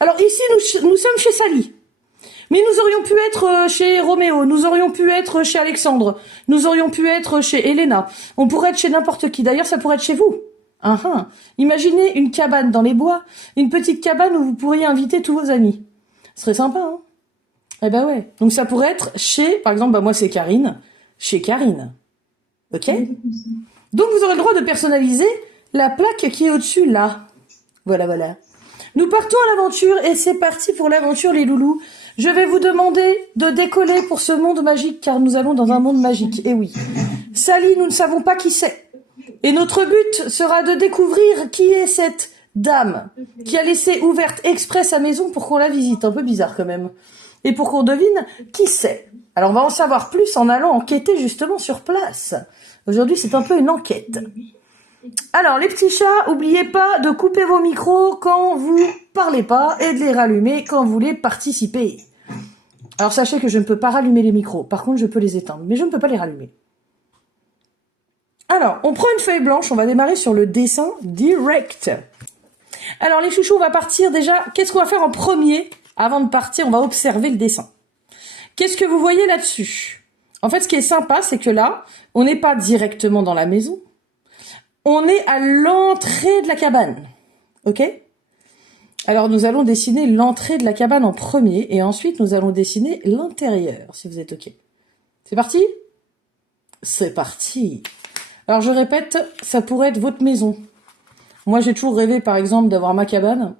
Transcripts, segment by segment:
Alors ici, nous sommes chez Sally. Mais nous aurions pu être chez Roméo, nous aurions pu être chez Alexandre, nous aurions pu être chez Elena. On pourrait être chez n'importe qui. D'ailleurs, ça pourrait être chez vous. Imaginez une cabane dans les bois, une petite cabane où vous pourriez inviter tous vos amis. Ce serait sympa, hein? Eh ben ouais. Donc ça pourrait être chez, par exemple, moi c'est Karine, chez Karine. Ok? Donc vous aurez le droit de personnaliser la plaque qui est au-dessus, là. Voilà. Nous partons à l'aventure et c'est parti pour l'aventure, les loulous. Je vais vous demander de décoller pour ce monde magique, car nous allons dans un monde magique. Et oui. Sally, nous ne savons pas qui c'est. Et notre but sera de découvrir qui est cette dame qui a laissé ouverte exprès sa maison pour qu'on la visite. Un peu bizarre quand même. Et pour qu'on devine qui c'est. Alors on va en savoir plus en allant enquêter justement sur place. Aujourd'hui c'est un peu une enquête. Alors les petits chats, oubliez pas de couper vos micros quand vous parlez pas et de les rallumer quand vous voulez participer. Alors sachez que je ne peux pas rallumer les micros. Par contre je peux les éteindre, mais je ne peux pas les rallumer. Alors, on prend une feuille blanche, on va démarrer sur le dessin direct. Alors les chouchous, on va partir déjà. Qu'est-ce qu'on va faire en premier? Avant de partir, on va observer le dessin. Qu'est-ce que vous voyez là-dessus? En fait, ce qui est sympa, c'est que là, on n'est pas directement dans la maison. On est à l'entrée de la cabane. Ok? Alors nous allons dessiner l'entrée de la cabane en premier et ensuite nous allons dessiner l'intérieur, si vous êtes ok. C'est parti? C'est parti! Alors je répète, ça pourrait être votre maison. Moi j'ai toujours rêvé par exemple d'avoir ma cabane.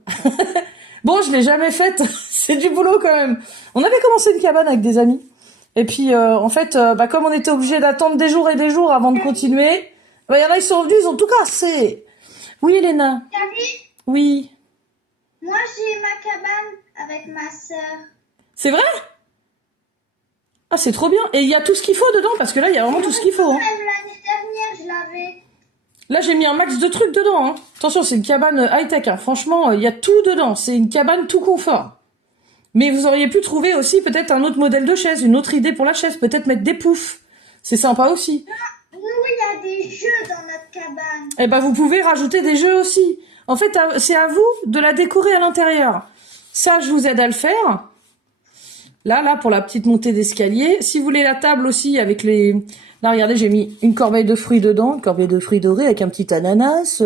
Bon, je l'ai jamais faite, c'est du boulot quand même. On avait commencé une cabane avec des amis. Et puis en fait, comme on était obligé d'attendre des jours et des jours avant de continuer, y en a ils sont venus, ils ont tout cassé. Oui Elena. Oui. Moi j'ai ma cabane avec ma sœur. C'est vrai? Ah c'est trop bien. Et il y a tout ce qu'il faut dedans, parce que là il y a vraiment tout ce qu'il faut. Hein. Même l'année dernière je l'avais. Là, j'ai mis un max de trucs dedans. Hein. Attention, c'est une cabane high-tech. Hein. Franchement, il y a tout dedans. C'est une cabane tout confort. Mais vous auriez pu trouver aussi peut-être un autre modèle de chaise, une autre idée pour la chaise. Peut-être mettre des poufs. C'est sympa aussi. Nous, il y a des jeux dans notre cabane. Eh ben, vous pouvez rajouter des jeux aussi. En fait, c'est à vous de la décorer à l'intérieur. Ça, je vous aide à le faire. Là, pour la petite montée d'escalier. Si vous voulez la table aussi avec les... Là, regardez, j'ai mis une corbeille de fruits dedans, une corbeille de fruits dorés avec un petit ananas,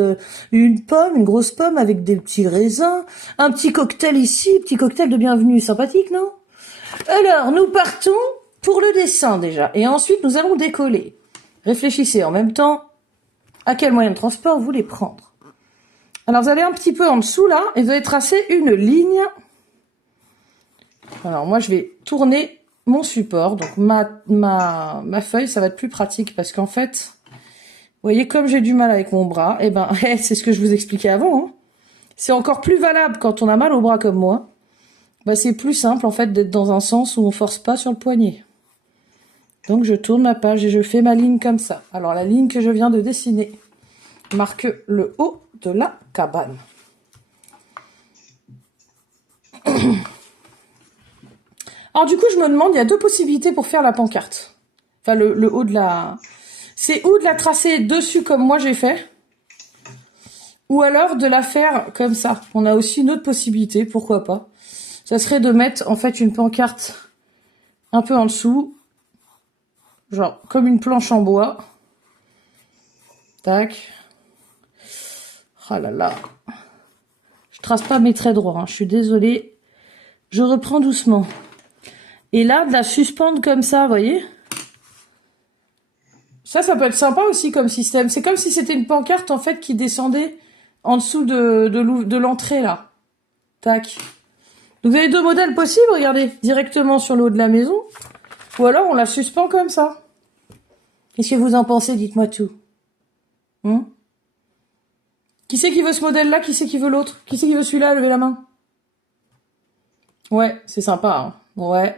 une pomme, une grosse pomme avec des petits raisins, un petit cocktail ici, petit cocktail de bienvenue, sympathique, non? Alors, nous partons pour le dessin déjà, et ensuite nous allons décoller. Réfléchissez en même temps à quel moyen de transport vous voulez prendre. Alors, vous allez un petit peu en dessous là, et vous allez tracer une ligne. Alors, moi, je vais tourner mon support, donc ma feuille, ça va être plus pratique parce qu'en fait, vous voyez, comme j'ai du mal avec mon bras, et c'est ce que je vous expliquais avant, hein. C'est encore plus valable quand on a mal au bras comme moi. C'est plus simple en fait d'être dans un sens où on force pas sur le poignet. Donc je tourne ma page et je fais ma ligne comme ça. Alors la ligne que je viens de dessiner marque le haut de la cabane. Alors du coup, je me demande, il y a deux possibilités pour faire la pancarte. Enfin, le haut de la... C'est ou de la tracer dessus comme moi j'ai fait, ou alors de la faire comme ça. On a aussi une autre possibilité, pourquoi pas. Ça serait de mettre en fait une pancarte un peu en dessous, genre comme une planche en bois. Tac. Oh là là. Je trace pas mes traits droits, hein. Je suis désolée. Je reprends doucement. Et là, de la suspendre comme ça, vous voyez? Ça peut être sympa aussi comme système. C'est comme si c'était une pancarte, en fait, qui descendait en dessous de l'entrée, là. Tac. Donc, vous avez deux modèles possibles, regardez. Directement sur le haut de la maison. Ou alors, on la suspend comme ça. Qu'est-ce que vous en pensez? Dites-moi tout. Qui c'est qui veut ce modèle-là? Qui c'est qui veut l'autre? Qui c'est qui veut celui-là? Levez la main. Ouais, c'est sympa, hein. Ouais.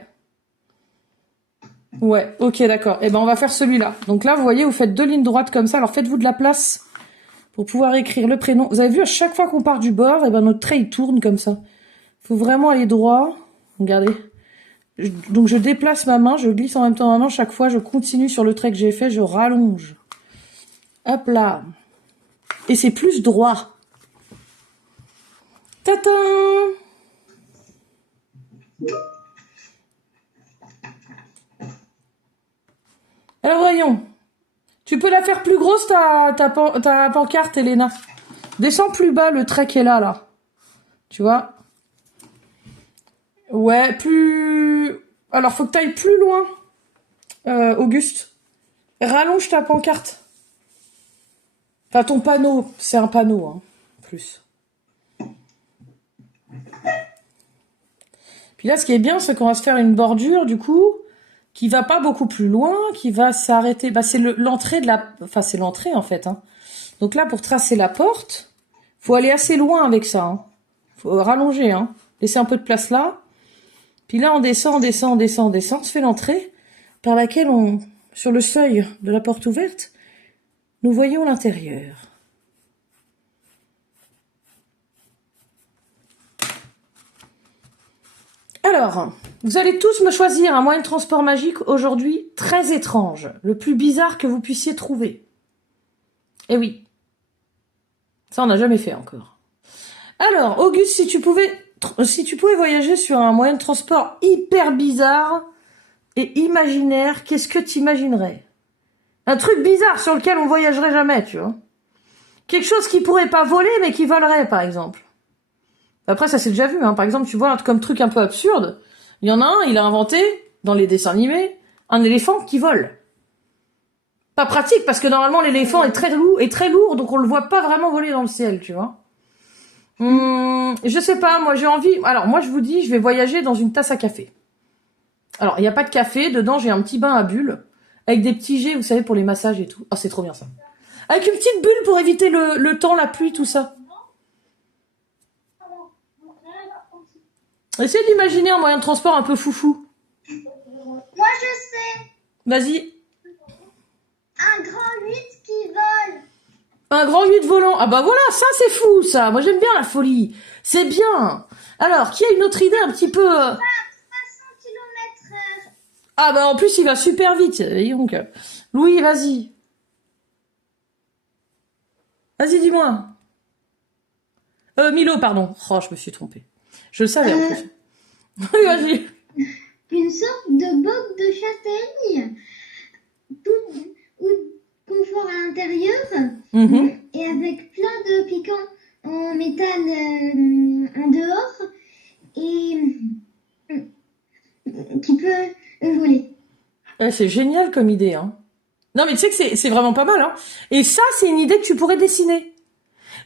Ouais, ok, d'accord. On va faire celui-là. Donc là, vous voyez, vous faites deux lignes droites comme ça. Alors, faites-vous de la place pour pouvoir écrire le prénom. Vous avez vu, à chaque fois qu'on part du bord, notre trait, il tourne comme ça. Faut vraiment aller droit. Regardez. Donc, je déplace ma main, je glisse en même temps ma main. Chaque fois, je continue sur le trait que j'ai fait, je rallonge. Hop là. Et c'est plus droit. Tatin! voyons. Tu peux la faire plus grosse, ta pancarte, Elena. Descends plus bas le trait qu'elle a, là. Tu vois? Ouais, plus... Alors, faut que tu ailles plus loin, Auguste. Rallonge ta pancarte. Enfin, ton panneau. C'est un panneau, hein. Plus. Puis là, ce qui est bien, c'est qu'on va se faire une bordure, du coup, qui va pas beaucoup plus loin, qui va s'arrêter. Bah, c'est l'entrée de la... Enfin, c'est l'entrée, en fait, hein. Donc là, pour tracer la porte, faut aller assez loin avec ça, hein. Faut rallonger, hein. Laisser un peu de place là. Puis là, on descend, on se fait l'entrée par laquelle sur le seuil de la porte ouverte, nous voyons l'intérieur. Alors, vous allez tous me choisir un moyen de transport magique aujourd'hui très étrange, le plus bizarre que vous puissiez trouver. Eh oui, ça on n'a jamais fait encore. Alors, Auguste, si tu pouvais voyager sur un moyen de transport hyper bizarre et imaginaire, qu'est-ce que tu imaginerais? Un truc bizarre sur lequel on voyagerait jamais, tu vois. Quelque chose qui pourrait pas voler, mais qui volerait, par exemple. Après, ça c'est déjà vu, hein. Par exemple, tu vois, comme truc un peu absurde, il y en a un, il a inventé, dans les dessins animés, un éléphant qui vole. Pas pratique, parce que normalement, l'éléphant est très lourd, donc on le voit pas vraiment voler dans le ciel, tu vois. Je sais pas, moi j'ai envie... Alors, moi je vous dis, je vais voyager dans une tasse à café. Alors, il n'y a pas de café, dedans j'ai un petit bain à bulles, avec des petits jets, vous savez, pour les massages et tout. Oh, c'est trop bien ça. Avec une petite bulle pour éviter le temps, la pluie, tout ça. Essayez d'imaginer un moyen de transport un peu foufou. Moi, je sais. Vas-y. Un grand 8 qui vole. Un grand 8 volant. Ah bah voilà, ça c'est fou, ça. Moi j'aime bien la folie. C'est bien. Alors, qui a une autre idée un petit peu... 300 km/h. Ah bah en plus il va super vite. Donc, Louis, vas-y. Vas-y, dis-moi. Milo, pardon. Oh, je me suis trompée. Je le savais en plus. Oui, vas-y. Une sorte de boc de châtaigne. Ou confort à l'intérieur. Et avec plein de piquants en métal en dehors. Et qui peut voler. C'est génial comme idée, hein. Non, mais tu sais que c'est vraiment pas mal, hein. Et ça, c'est une idée que tu pourrais dessiner.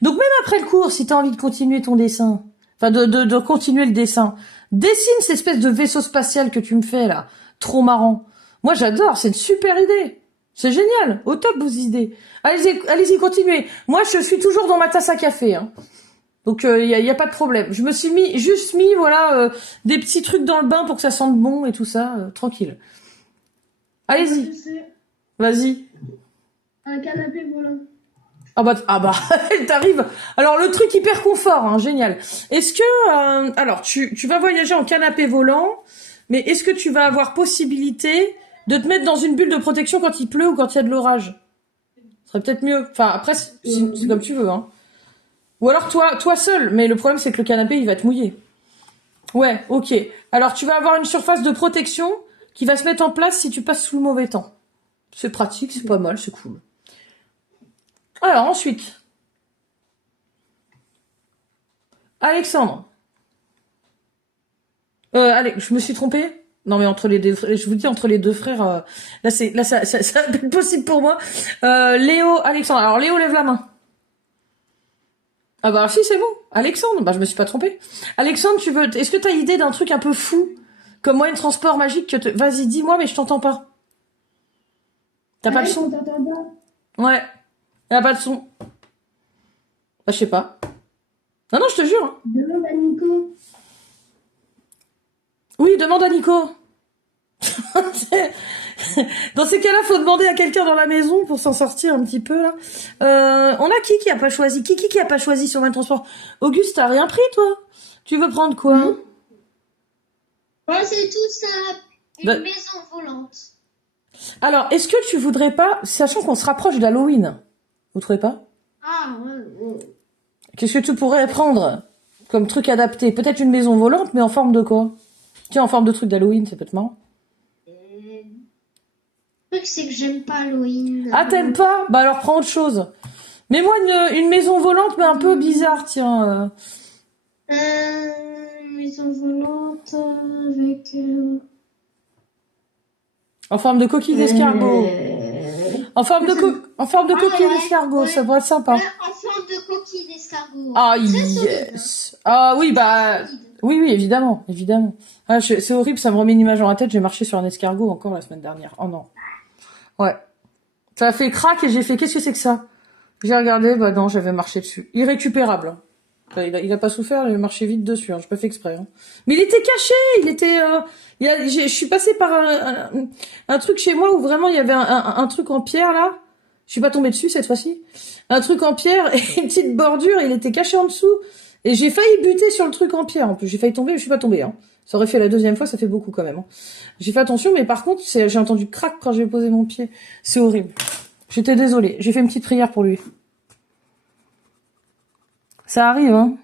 Donc même après le cours, si t'as envie de continuer ton dessin, enfin de continuer le dessin, dessine cette espèce de vaisseau spatial que tu me fais là. Trop marrant. Moi j'adore, c'est une super idée. C'est génial, au top vos idées. Allez-y, continuez. Moi je suis toujours dans ma tasse à café, hein. Donc y a pas de problème. Je me suis juste mis voilà des petits trucs dans le bain pour que ça sente bon et tout ça, tranquille. Allez-y. Vas-y. Un canapé volant. Ah bah, elle t'arrive. Alors le truc hyper confort, hein, génial. Est-ce que, alors tu vas voyager en canapé volant, mais est-ce que tu vas avoir possibilité de te mettre dans une bulle de protection quand il pleut ou quand il y a de l'orage? Ce serait peut-être mieux. Enfin après c'est comme tu veux, hein. Ou alors toi seul, mais le problème c'est que le canapé il va te mouiller. Ouais, ok. Alors tu vas avoir une surface de protection qui va se mettre en place si tu passes sous le mauvais temps. C'est pratique, c'est pas mal, c'est cool. Alors ensuite, Alexandre. Allez, je me suis trompée. Non mais entre les deux, je vous dis entre les deux frères, là ça va être possible pour moi. Léo, Alexandre. Alors Léo lève la main. Ah bah si c'est bon. Alexandre, bah je me suis pas trompée. Alexandre, est-ce que t'as idée d'un truc un peu fou comme moyen de transport magique Vas-y, dis-moi, mais je t'entends pas. T'as pas le son? Ouais. Elle a pas de son. Bah, je sais pas. Non, je te jure. Hein. Demande à Nico. Oui, demande à Nico. Dans ces cas-là, faut demander à quelqu'un dans la maison pour s'en sortir un petit peu, là. On a qui a pas choisi? Qui a pas choisi sur moyen de transport? Auguste, t'as rien pris, toi? Tu veux prendre quoi? Moi, c'est tout ça. Une maison volante. Alors, est-ce que tu voudrais pas, sachant qu'on se rapproche d'Halloween, vous trouvez pas? Ah, ouais. Qu'est-ce que tu pourrais prendre comme truc adapté? Peut-être une maison volante, mais en forme de quoi? Tiens, en forme de truc d'Halloween, c'est peut-être marrant. Le truc, c'est que j'aime pas Halloween. Ah, t'aimes pas? Bah alors prends autre chose. Mets-moi une maison volante, mais un peu bizarre, tiens. Maison volante avec... En forme de coquille d'escargot. En forme de coquille ouais, d'escargot, ouais. ça pourrait être sympa. En forme de coquille d'escargot. Ah, Très yes. Ah oui, bah... Oui, évidemment, évidemment. Ah, c'est horrible, ça me remet une image dans la tête. J'ai marché sur un escargot encore la semaine dernière. Oh non. Ouais. Ça a fait crack et j'ai fait, qu'est-ce que c'est que ça? J'ai regardé, bah non, j'avais marché dessus. Irrécupérable. Il a pas souffert, il a marché vite dessus, hein. J'ai pas fait exprès. Hein. Mais il était caché, il était... je suis passée par un truc chez moi où vraiment il y avait un truc en pierre là. Je suis pas tombée dessus cette fois-ci. Un truc en pierre et une petite bordure, il était caché en dessous. Et j'ai failli buter sur le truc en pierre. En plus, j'ai failli tomber, mais je suis pas tombée. Hein. Ça aurait fait la deuxième fois, ça fait beaucoup quand même. Hein. J'ai fait attention, mais par contre, j'ai entendu crac quand j'ai posé mon pied. C'est horrible. J'étais désolée. J'ai fait une petite prière pour lui. Ça arrive, hein.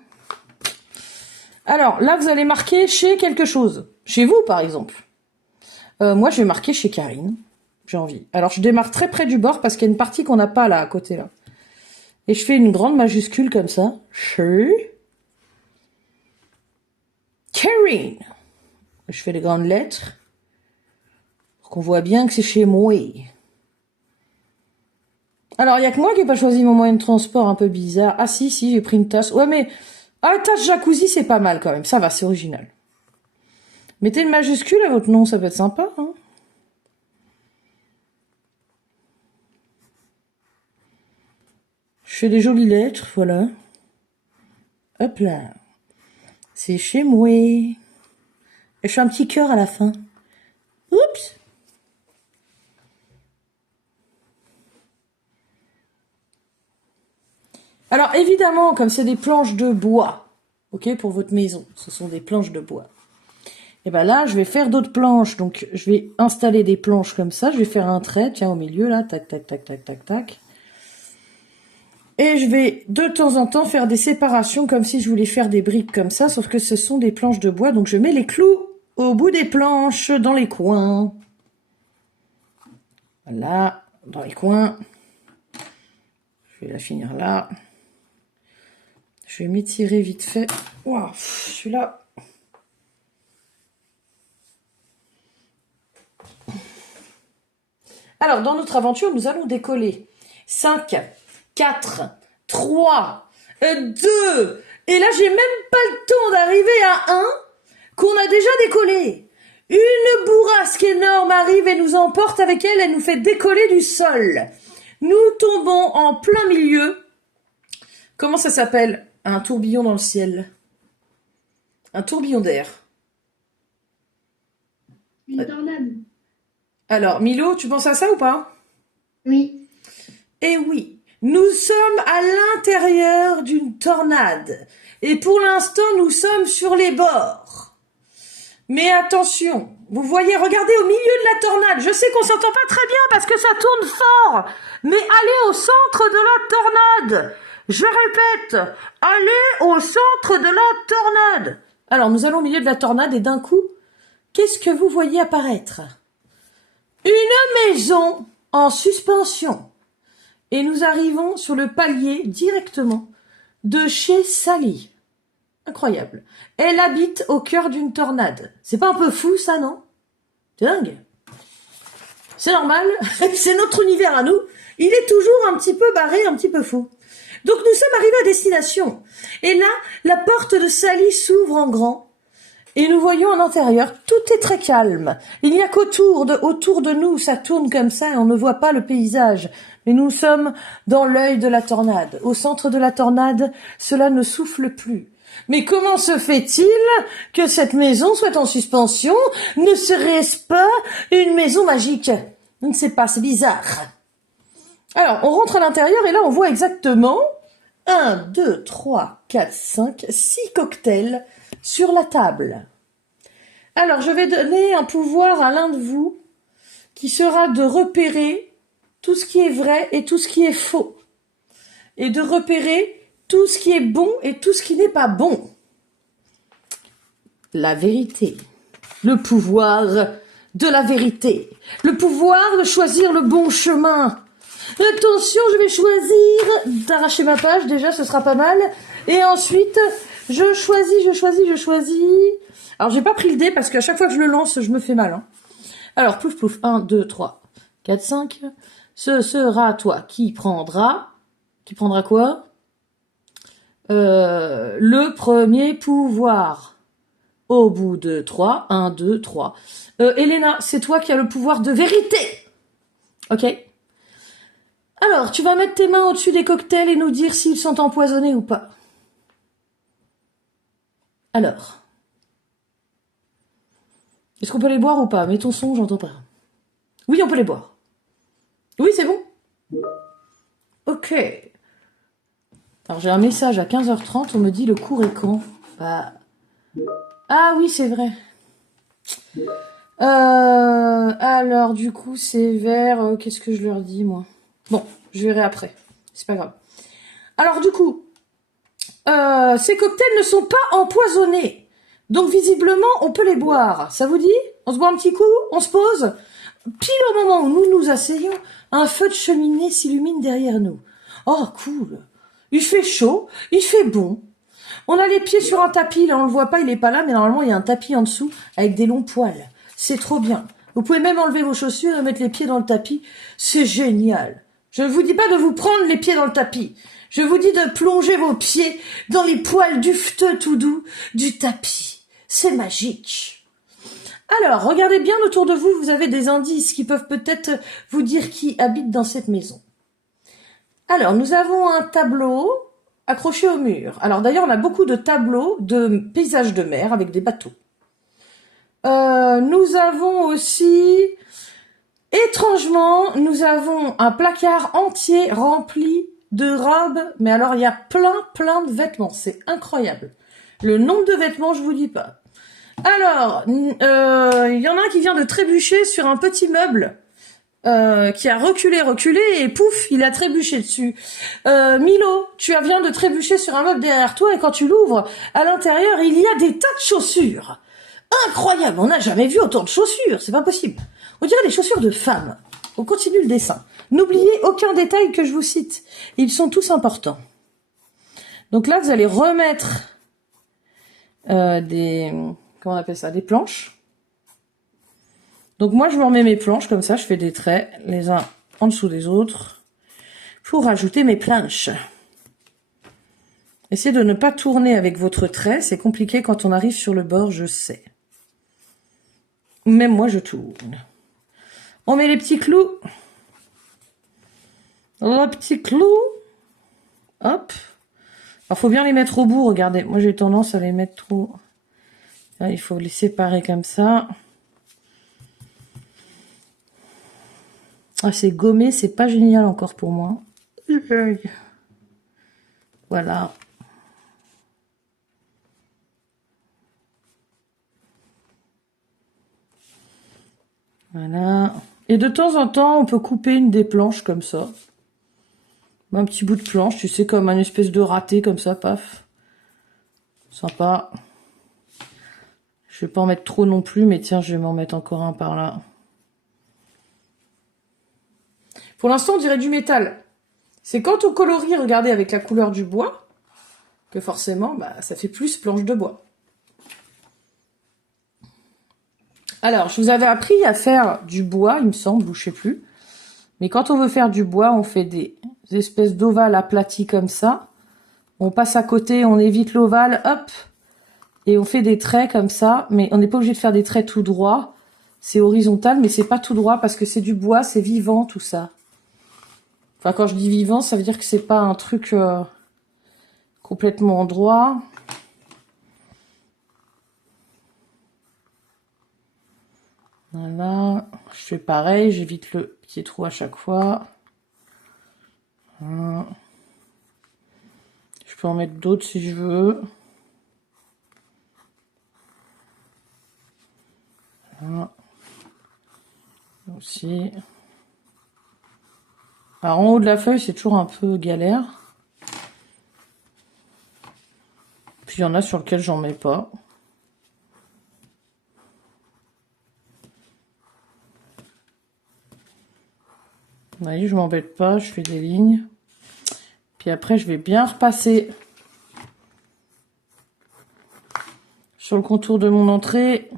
Alors, là, vous allez marquer chez quelque chose. Chez vous, par exemple. Moi, je vais marquer chez Karine. J'ai envie. Alors, je démarre très près du bord parce qu'il y a une partie qu'on n'a pas là, à côté, là. Et je fais une grande majuscule comme ça. Chez Karine. Je fais les grandes lettres. Pour qu'on voit bien que c'est chez moi. Alors, il y a que moi qui n'ai pas choisi mon moyen de transport un peu bizarre. Ah si, j'ai pris une tasse. Ouais, mais... Ah, tasse jacuzzi, c'est pas mal quand même. Ça va, c'est original. Mettez une majuscule à votre nom, ça peut être sympa, hein. Je fais des jolies lettres, voilà. Hop là. C'est chez moi. Et je fais un petit cœur à la fin. Oups. Alors évidemment, comme c'est des planches de bois, ok, pour votre maison, ce sont des planches de bois. Et ben là, je vais faire d'autres planches. Donc je vais installer des planches comme ça. Je vais faire un trait, tiens, au milieu là, tac, tac, tac, tac, tac, tac. Et je vais de temps en temps faire des séparations comme si je voulais faire des briques comme ça, sauf que ce sont des planches de bois. Donc je mets les clous au bout des planches, dans les coins. Voilà, dans les coins. Je vais la finir là. Je vais m'étirer vite fait. Waouh, je suis là. Alors, dans notre aventure, nous allons décoller. 5, 4, 3, 2. Et là, j'ai même pas le temps d'arriver à 1 qu'on a déjà décollé. Une bourrasque énorme arrive et nous emporte avec elle. Elle nous fait décoller du sol. Nous tombons en plein milieu. Comment ça s'appelle? Un tourbillon dans le ciel. Un tourbillon d'air. Une tornade. Alors, Milo, tu penses à ça ou pas? Oui. Eh oui, nous sommes à l'intérieur d'une tornade. Et pour l'instant, nous sommes sur les bords. Mais attention, vous voyez, regardez au milieu de la tornade. Je sais qu'on s'entend pas très bien parce que ça tourne fort. Mais allez au centre de la tornade. Je répète, allez au centre de la tornade. Alors, nous allons au milieu de la tornade et d'un coup, qu'est-ce que vous voyez apparaître? Une maison en suspension. Et nous arrivons sur le palier directement de chez Sally. Incroyable. Elle habite au cœur d'une tornade. C'est pas un peu fou ça, non? C'est dingue. C'est normal, c'est notre univers à nous. Il est toujours un petit peu barré, un petit peu fou. Donc nous sommes arrivés à destination. Et là, la porte de Sally s'ouvre en grand. Et nous voyons à l'intérieur, tout est très calme. Il n'y a qu'autour de nous, ça tourne comme ça et on ne voit pas le paysage. Mais nous sommes dans l'œil de la tornade. Au centre de la tornade, cela ne souffle plus. Mais comment se fait-il que cette maison soit en suspension? Ne serait-ce pas une maison magique? Je ne sais pas, c'est bizarre. Alors, on rentre à l'intérieur et là, on voit exactement 1, 2, 3, 4, 5, 6 cocktails sur la table. Alors, je vais donner un pouvoir à l'un de vous qui sera de repérer tout ce qui est vrai et tout ce qui est faux. Et de repérer tout ce qui est bon et tout ce qui n'est pas bon. La vérité. Le pouvoir de la vérité, le pouvoir de choisir le bon chemin. Attention, je vais choisir d'arracher ma page, déjà ce sera pas mal. Et ensuite, je choisis. Alors j'ai pas pris le dé parce qu'à chaque fois que je le lance, je me fais mal. Hein. Alors, plouf plouf, 1, 2, 3, 4, 5. Ce sera toi qui prendra... Qui prendra quoi? Le premier pouvoir. Au bout de 3, 1, 2, 3. Elena, c'est toi qui as le pouvoir de vérité. Ok? Alors, tu vas mettre tes mains au-dessus des cocktails et nous dire s'ils sont empoisonnés ou pas. Alors. Est-ce qu'on peut les boire ou pas? Mets ton son, j'entends pas. Oui, on peut les boire. Oui, c'est bon? Ok. Alors, j'ai un message à 15h30, on me dit le cours est quand? Bah... Ah oui, c'est vrai. Alors, du coup, c'est vers... qu'est-ce que je leur dis, moi? Bon, je verrai après. C'est pas grave. Alors, du coup, ces cocktails ne sont pas empoisonnés. Donc, visiblement, on peut les boire. Ça vous dit? On se boit un petit coup? On se pose? Pile au moment où nous nous asseyons, un feu de cheminée s'illumine derrière nous. Oh, cool. Il fait chaud, il fait bon. On a les pieds sur un tapis, là on le voit pas, il est pas là, mais normalement il y a un tapis en dessous avec des longs poils. C'est trop bien. Vous pouvez même enlever vos chaussures et mettre les pieds dans le tapis. C'est génial. Je ne vous dis pas de vous prendre les pieds dans le tapis. Je vous dis de plonger vos pieds dans les poils dufteux tout doux du tapis. C'est magique. Alors, regardez bien autour de vous, vous avez des indices qui peuvent peut-être vous dire qui habite dans cette maison. Alors, nous avons un tableau accroché au mur. Alors d'ailleurs, on a beaucoup de tableaux de paysages de mer avec des bateaux. Nous avons aussi, étrangement, nous avons un placard entier rempli de robes. Mais alors, il y a plein de vêtements. C'est incroyable. Le nombre de vêtements, je vous dis pas. Alors, il y en a un qui vient de trébucher sur un petit meuble. Qui a reculé et pouf, il a trébuché dessus. Milo, tu viens de trébucher sur un meuble derrière toi et quand tu l'ouvres, à l'intérieur, il y a des tas de chaussures. Incroyable, on n'a jamais vu autant de chaussures, c'est pas possible. On dirait des chaussures de femmes. On continue le dessin. N'oubliez aucun détail que je vous cite. Ils sont tous importants. Donc là, vous allez remettre comment on appelle ça, des planches. Donc moi, je me remets mes planches, comme ça, je fais des traits, les uns en dessous des autres, pour rajouter mes planches. Essayez de ne pas tourner avec votre trait, c'est compliqué quand on arrive sur le bord, je sais. Même moi, je tourne. On met les petits clous. Le petit clou. Hop. Alors, faut bien les mettre au bout, regardez. Moi, j'ai tendance à les mettre trop... Là, il faut les séparer comme ça. Ah, c'est gommé, c'est pas génial encore pour moi. Voilà. Voilà. Et de temps en temps, on peut couper une des planches comme ça. Un petit bout de planche, tu sais, comme un espèce de raté comme ça, paf. Sympa. Je vais pas en mettre trop non plus, mais tiens, je vais m'en mettre encore un par là. Pour l'instant, on dirait du métal. C'est quand on colorie, regardez, avec la couleur du bois, que forcément, bah, ça fait plus planche de bois. Alors, je vous avais appris à faire du bois, il me semble, ou je sais plus. Mais quand on veut faire du bois, on fait des espèces d'ovales aplatis comme ça. On passe à côté, on évite l'ovale, hop. Et on fait des traits comme ça. Mais on n'est pas obligé de faire des traits tout droits. C'est horizontal, mais c'est pas tout droit parce que c'est du bois, c'est vivant tout ça. Enfin, quand je dis vivant, ça veut dire que c'est pas un truc complètement droit. Voilà. Je fais pareil, j'évite le petit trou à chaque fois. Voilà. Je peux en mettre d'autres si je veux. Voilà. Aussi. Alors en haut de la feuille, c'est toujours un peu galère. Puis il y en a sur lesquels j'en mets pas. Vous voyez, je m'embête pas, je fais des lignes. Puis après, je vais bien repasser sur le contour de mon entrée.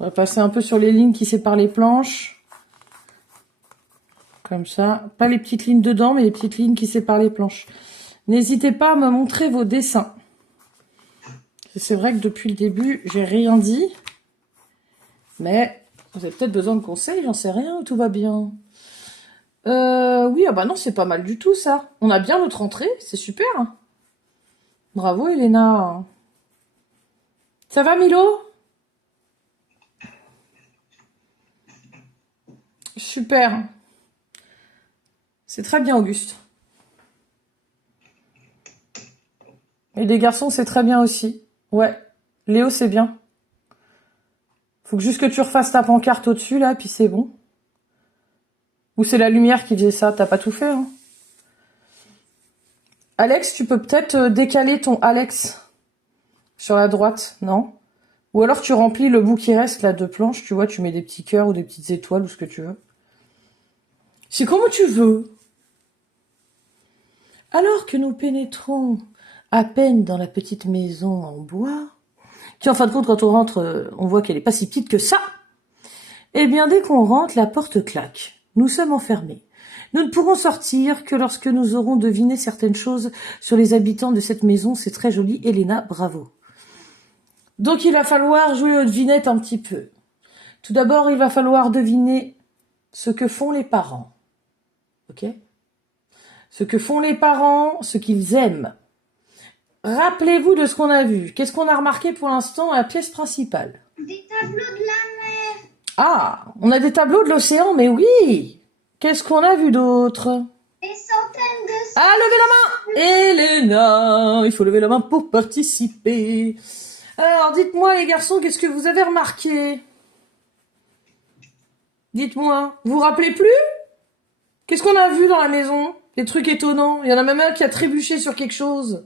On va passer un peu sur les lignes qui séparent les planches. Comme ça. Pas les petites lignes dedans, mais les petites lignes qui séparent les planches. N'hésitez pas à me montrer vos dessins. C'est vrai que depuis le début, j'ai rien dit. Mais vous avez peut-être besoin de conseils, j'en sais rien, tout va bien. Oui, ah bah non, c'est pas mal du tout, ça. On a bien notre entrée, c'est super. Bravo, Elena. Ça va, Milo? Super. C'est très bien, Auguste. Et les garçons, c'est très bien aussi. Ouais. Léo, c'est bien. Faut que juste que tu refasses ta pancarte au-dessus, là, puis c'est bon. Ou c'est la lumière qui faisait ça, t'as pas tout fait, hein. Alex, tu peux peut-être décaler ton Alex sur la droite, non? Ou alors tu remplis le bout qui reste, là, de planches, tu vois, tu mets des petits cœurs ou des petites étoiles ou ce que tu veux. C'est comme tu veux. Alors que nous pénétrons à peine dans la petite maison en bois, qui en fin de compte, quand on rentre, on voit qu'elle est pas si petite que ça, eh bien, dès qu'on rentre, la porte claque. Nous sommes enfermés. Nous ne pourrons sortir que lorsque nous aurons deviné certaines choses sur les habitants de cette maison. C'est très joli. Elena, bravo. Donc, il va falloir jouer aux devinettes un petit peu. Tout d'abord, il va falloir deviner ce que font les parents. Ok? Ce que font les parents, ce qu'ils aiment. Rappelez-vous de ce qu'on a vu. Qu'est-ce qu'on a remarqué pour l'instant à la pièce principale? Des tableaux de la mer. Ah, on a des tableaux de l'océan, mais oui. Qu'est-ce qu'on a vu d'autre? Des centaines de... Ah, levez la main! Elena, il faut lever la main pour participer. Alors, dites-moi les garçons, qu'est-ce que vous avez remarqué? Dites-moi, vous vous rappelez plus? Qu'est-ce qu'on a vu dans la maison? Des trucs étonnants. Il y en a même un qui a trébuché sur quelque chose.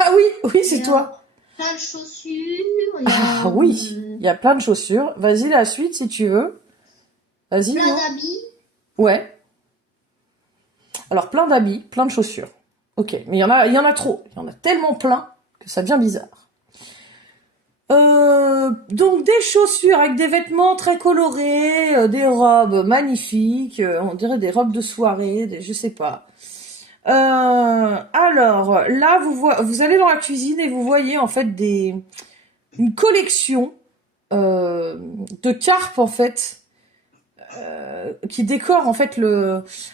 Ah oui, oui, c'est toi. Plein de chaussures. Ah oui, il y a plein de chaussures. Vas-y, la suite, si tu veux. Vas-y. Plein d'habits. Ouais. Alors, plein d'habits, plein de chaussures. Ok, mais il y en a trop. Il y en a tellement plein que ça devient bizarre. Donc, des chaussures avec des vêtements très colorés, des robes magnifiques, on dirait des robes de soirée, je sais pas. Alors, là, vous allez dans la cuisine et vous voyez en fait une collection de carpes en fait qui décore en fait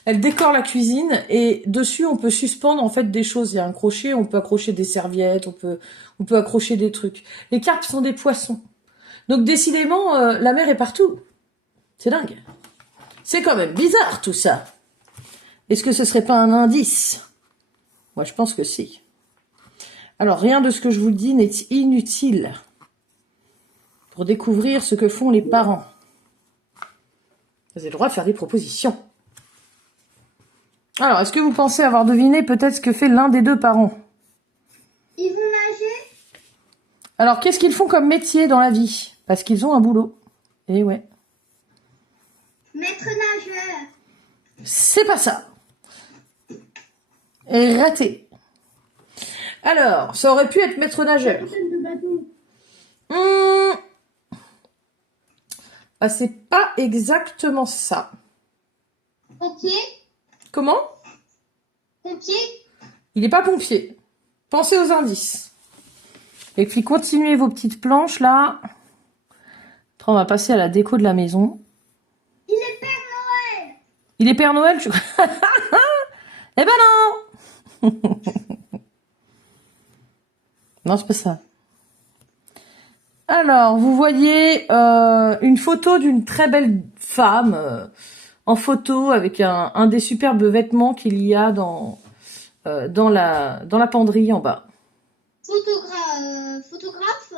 elle décore la cuisine et dessus on peut suspendre en fait des choses. Il y a un crochet, on peut accrocher des serviettes, on peut accrocher des trucs. Les carpes sont des poissons. Donc décidément, la mer est partout. C'est dingue. C'est quand même bizarre tout ça. Est-ce que ce serait pas un indice? Moi, je pense que si. Alors, rien de ce que je vous dis n'est inutile pour découvrir ce que font les parents. Vous avez le droit de faire des propositions. Alors, est-ce que vous pensez avoir deviné peut-être ce que fait l'un des deux parents? Ils vont nager. Alors, qu'est-ce qu'ils font comme métier dans la vie? Parce qu'ils ont un boulot. Eh ouais. Maître nageur. C'est pas ça. Et raté. Alors, ça aurait pu être maître nageur. Ah, c'est pas exactement ça. Pompier. Comment? Pompier. Il n'est pas pompier. Pensez aux indices. Et puis continuez vos petites planches là. Après, on va passer à la déco de la maison. Il est Père Noël. Il est Père Noël? Eh ben non. Non, c'est pas ça. Alors, vous voyez une photo d'une très belle femme en photo avec un des superbes vêtements qu'il y a dans la penderie en bas. Photographe.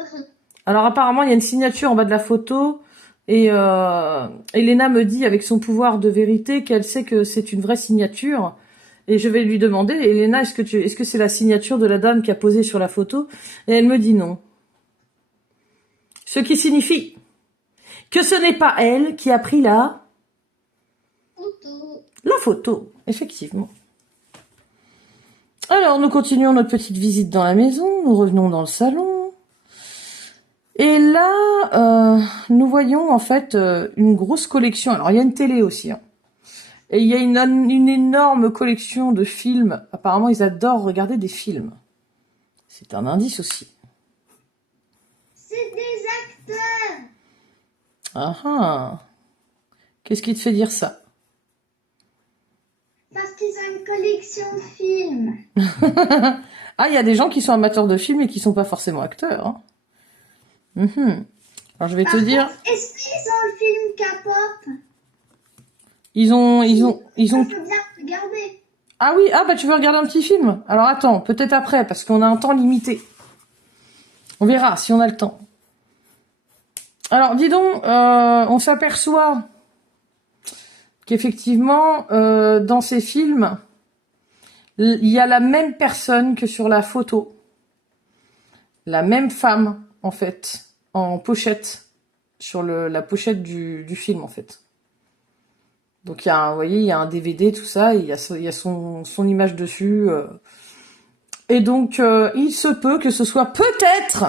Alors apparemment, il y a une signature en bas de la photo et Elena me dit avec son pouvoir de vérité qu'elle sait que c'est une vraie signature. Et je vais lui demander, Elena, est-ce que c'est la signature de la dame qui a posé sur la photo? Et elle me dit non. Ce qui signifie que ce n'est pas elle qui a pris la photo, effectivement. Alors, nous continuons notre petite visite dans la maison, nous revenons dans le salon. Et là, nous voyons en fait une grosse collection. Alors, il y a une télé aussi, hein. Et il y a une énorme collection de films. Apparemment, ils adorent regarder des films. C'est un indice aussi. C'est des acteurs. Ah ah. Qu'est-ce qui te fait dire ça? Parce qu'ils ont une collection de films. Ah, il y a des gens qui sont amateurs de films et qui sont pas forcément acteurs, hein. Alors, je vais te dire... Est-ce qu'ils ont le film K-pop? Ils ont... Je peux bien regarder. Ah oui, ah bah tu veux regarder un petit film? Alors attends, peut-être après, parce qu'on a un temps limité. On verra si on a le temps. Alors dis donc, on s'aperçoit qu'effectivement, dans ces films, il y a la même personne que sur la photo. La même femme, en fait, en pochette, sur la pochette du film, en fait. Donc, vous voyez, il y a un DVD, tout ça, et il y a son image dessus. Et donc, il se peut que ce soit peut-être,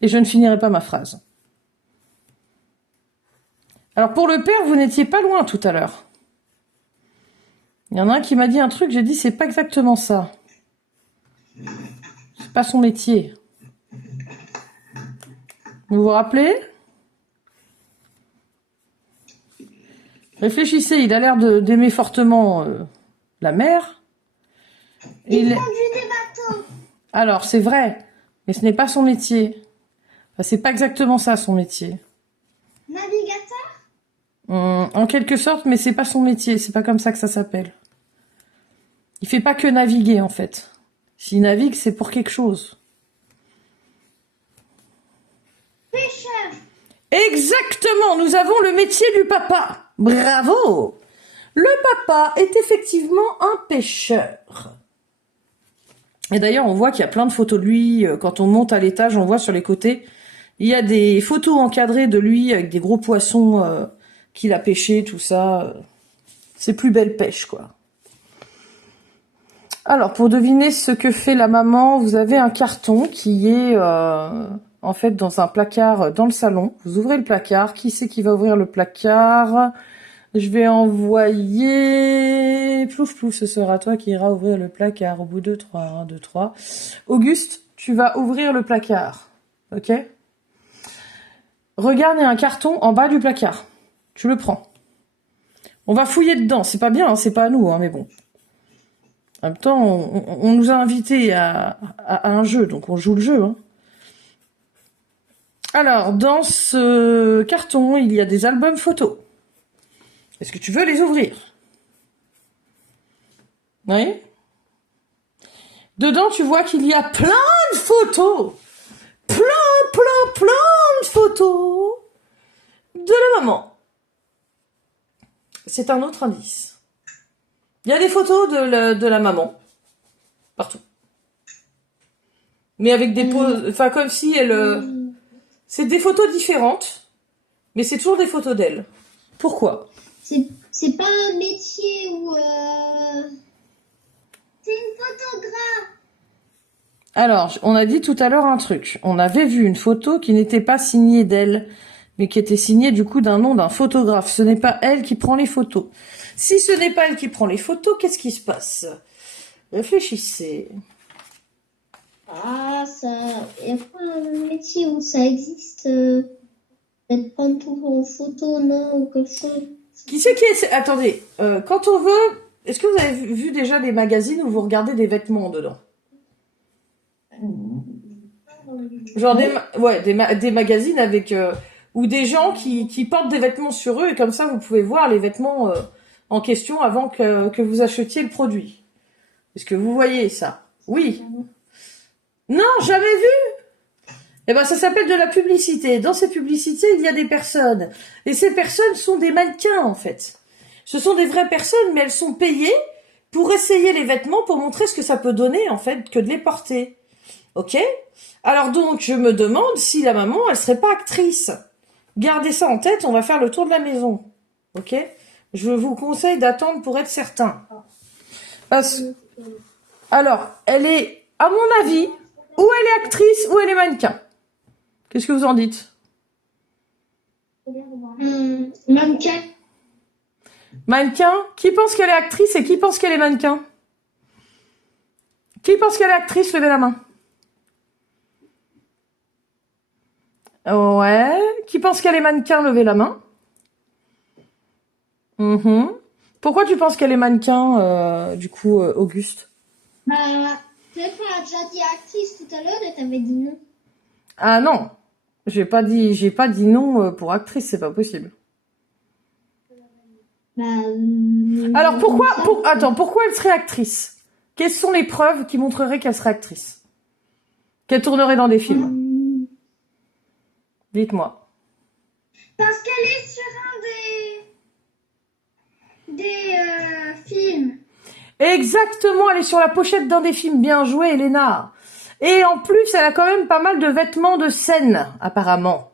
et je ne finirai pas ma phrase. Alors, pour le père, vous n'étiez pas loin tout à l'heure. Il y en a un qui m'a dit un truc, j'ai dit, c'est pas exactement ça. C'est pas son métier. Vous vous rappelez ? Réfléchissez, il a l'air d'aimer fortement la mer. Il conduit des bateaux. Alors, c'est vrai, mais ce n'est pas son métier. Enfin, c'est pas exactement ça, son métier. Navigateur? En quelque sorte, mais c'est pas son métier, c'est pas comme ça que ça s'appelle. Il fait pas que naviguer, en fait. S'il navigue, c'est pour quelque chose. Pêcheur. Exactement, nous avons le métier du papa. Bravo! Le papa est effectivement un pêcheur. Et d'ailleurs, on voit qu'il y a plein de photos de lui. Quand on monte à l'étage, on voit sur les côtés, il y a des photos encadrées de lui avec des gros poissons qu'il a pêchés, tout ça. C'est plus belle pêche, quoi. Alors, pour deviner ce que fait la maman, vous avez un carton qui est en fait dans un placard dans le salon. Vous ouvrez le placard. Qui c'est qui va ouvrir le placard? Je vais envoyer... Plouf, plouf, ce sera toi qui ira ouvrir le placard au bout de 3. 1, 2, 3. Auguste, tu vas ouvrir le placard. Ok? Regarde, il y a un carton en bas du placard. Tu le prends. On va fouiller dedans. C'est pas bien, hein, c'est pas à nous, hein, mais bon. En même temps, on nous a invités à un jeu, donc on joue le jeu. Hein. Alors, dans ce carton, il y a des albums photos. Est-ce que tu veux les ouvrir? Oui. Dedans, tu vois qu'il y a plein de photos. Plein de photos de la maman. C'est un autre indice. Il y a des photos de la maman. Partout. Mais avec des poses... Enfin, comme si elle... C'est des photos différentes. Mais c'est toujours des photos d'elle. Pourquoi? C'est pas un métier où... C'est une photographe. Alors, on a dit tout à l'heure un truc. On avait vu une photo qui n'était pas signée d'elle, mais qui était signée du coup d'un nom d'un photographe. Ce n'est pas elle qui prend les photos. Si ce n'est pas elle qui prend les photos, qu'est-ce qui se passe? Réfléchissez. Ah, ça... Il n'y a pas un métier où ça existe d'être prendre tout en photo, non, ou quelque chose. Qui c'est qui est... Attendez, quand on veut... Est-ce que vous avez vu déjà des magazines où vous regardez des vêtements dedans? Genre des magazines avec... ou des gens qui portent des vêtements sur eux et comme ça vous pouvez voir les vêtements en question avant que vous achetiez le produit. Est-ce que vous voyez ça? Oui. Non, jamais vu? Eh ben ça s'appelle de la publicité. Dans ces publicités, il y a des personnes. Et ces personnes sont des mannequins en fait. Ce sont des vraies personnes, mais elles sont payées pour essayer les vêtements pour montrer ce que ça peut donner en fait que de les porter. Ok? Alors donc, je me demande si la maman, elle serait pas actrice. Gardez ça en tête, on va faire le tour de la maison. Ok? Je vous conseille d'attendre pour être certain. Alors, elle est, à mon avis, ou elle est actrice ou elle est mannequin. Qu'est-ce que vous en dites? Mannequin. Mannequin? Qui pense qu'elle est actrice et qui pense qu'elle est mannequin? Qui pense qu'elle est actrice? Levez la main. Ouais. Qui pense qu'elle est mannequin? Levez la main. Pourquoi tu penses qu'elle est mannequin, du coup, Auguste? Peut-être qu'on a déjà dit actrice tout à l'heure et t'avais dit non. Ah non. J'ai pas dit non pour actrice, c'est pas possible. Alors pourquoi elle serait actrice? Quelles sont les preuves qui montreraient qu'elle serait actrice? Qu'elle tournerait dans des films? Dites-moi. Parce qu'elle est sur un des films. Exactement, elle est sur la pochette d'un des films. Bien joué, Elena. Et en plus, elle a quand même pas mal de vêtements de scène, apparemment.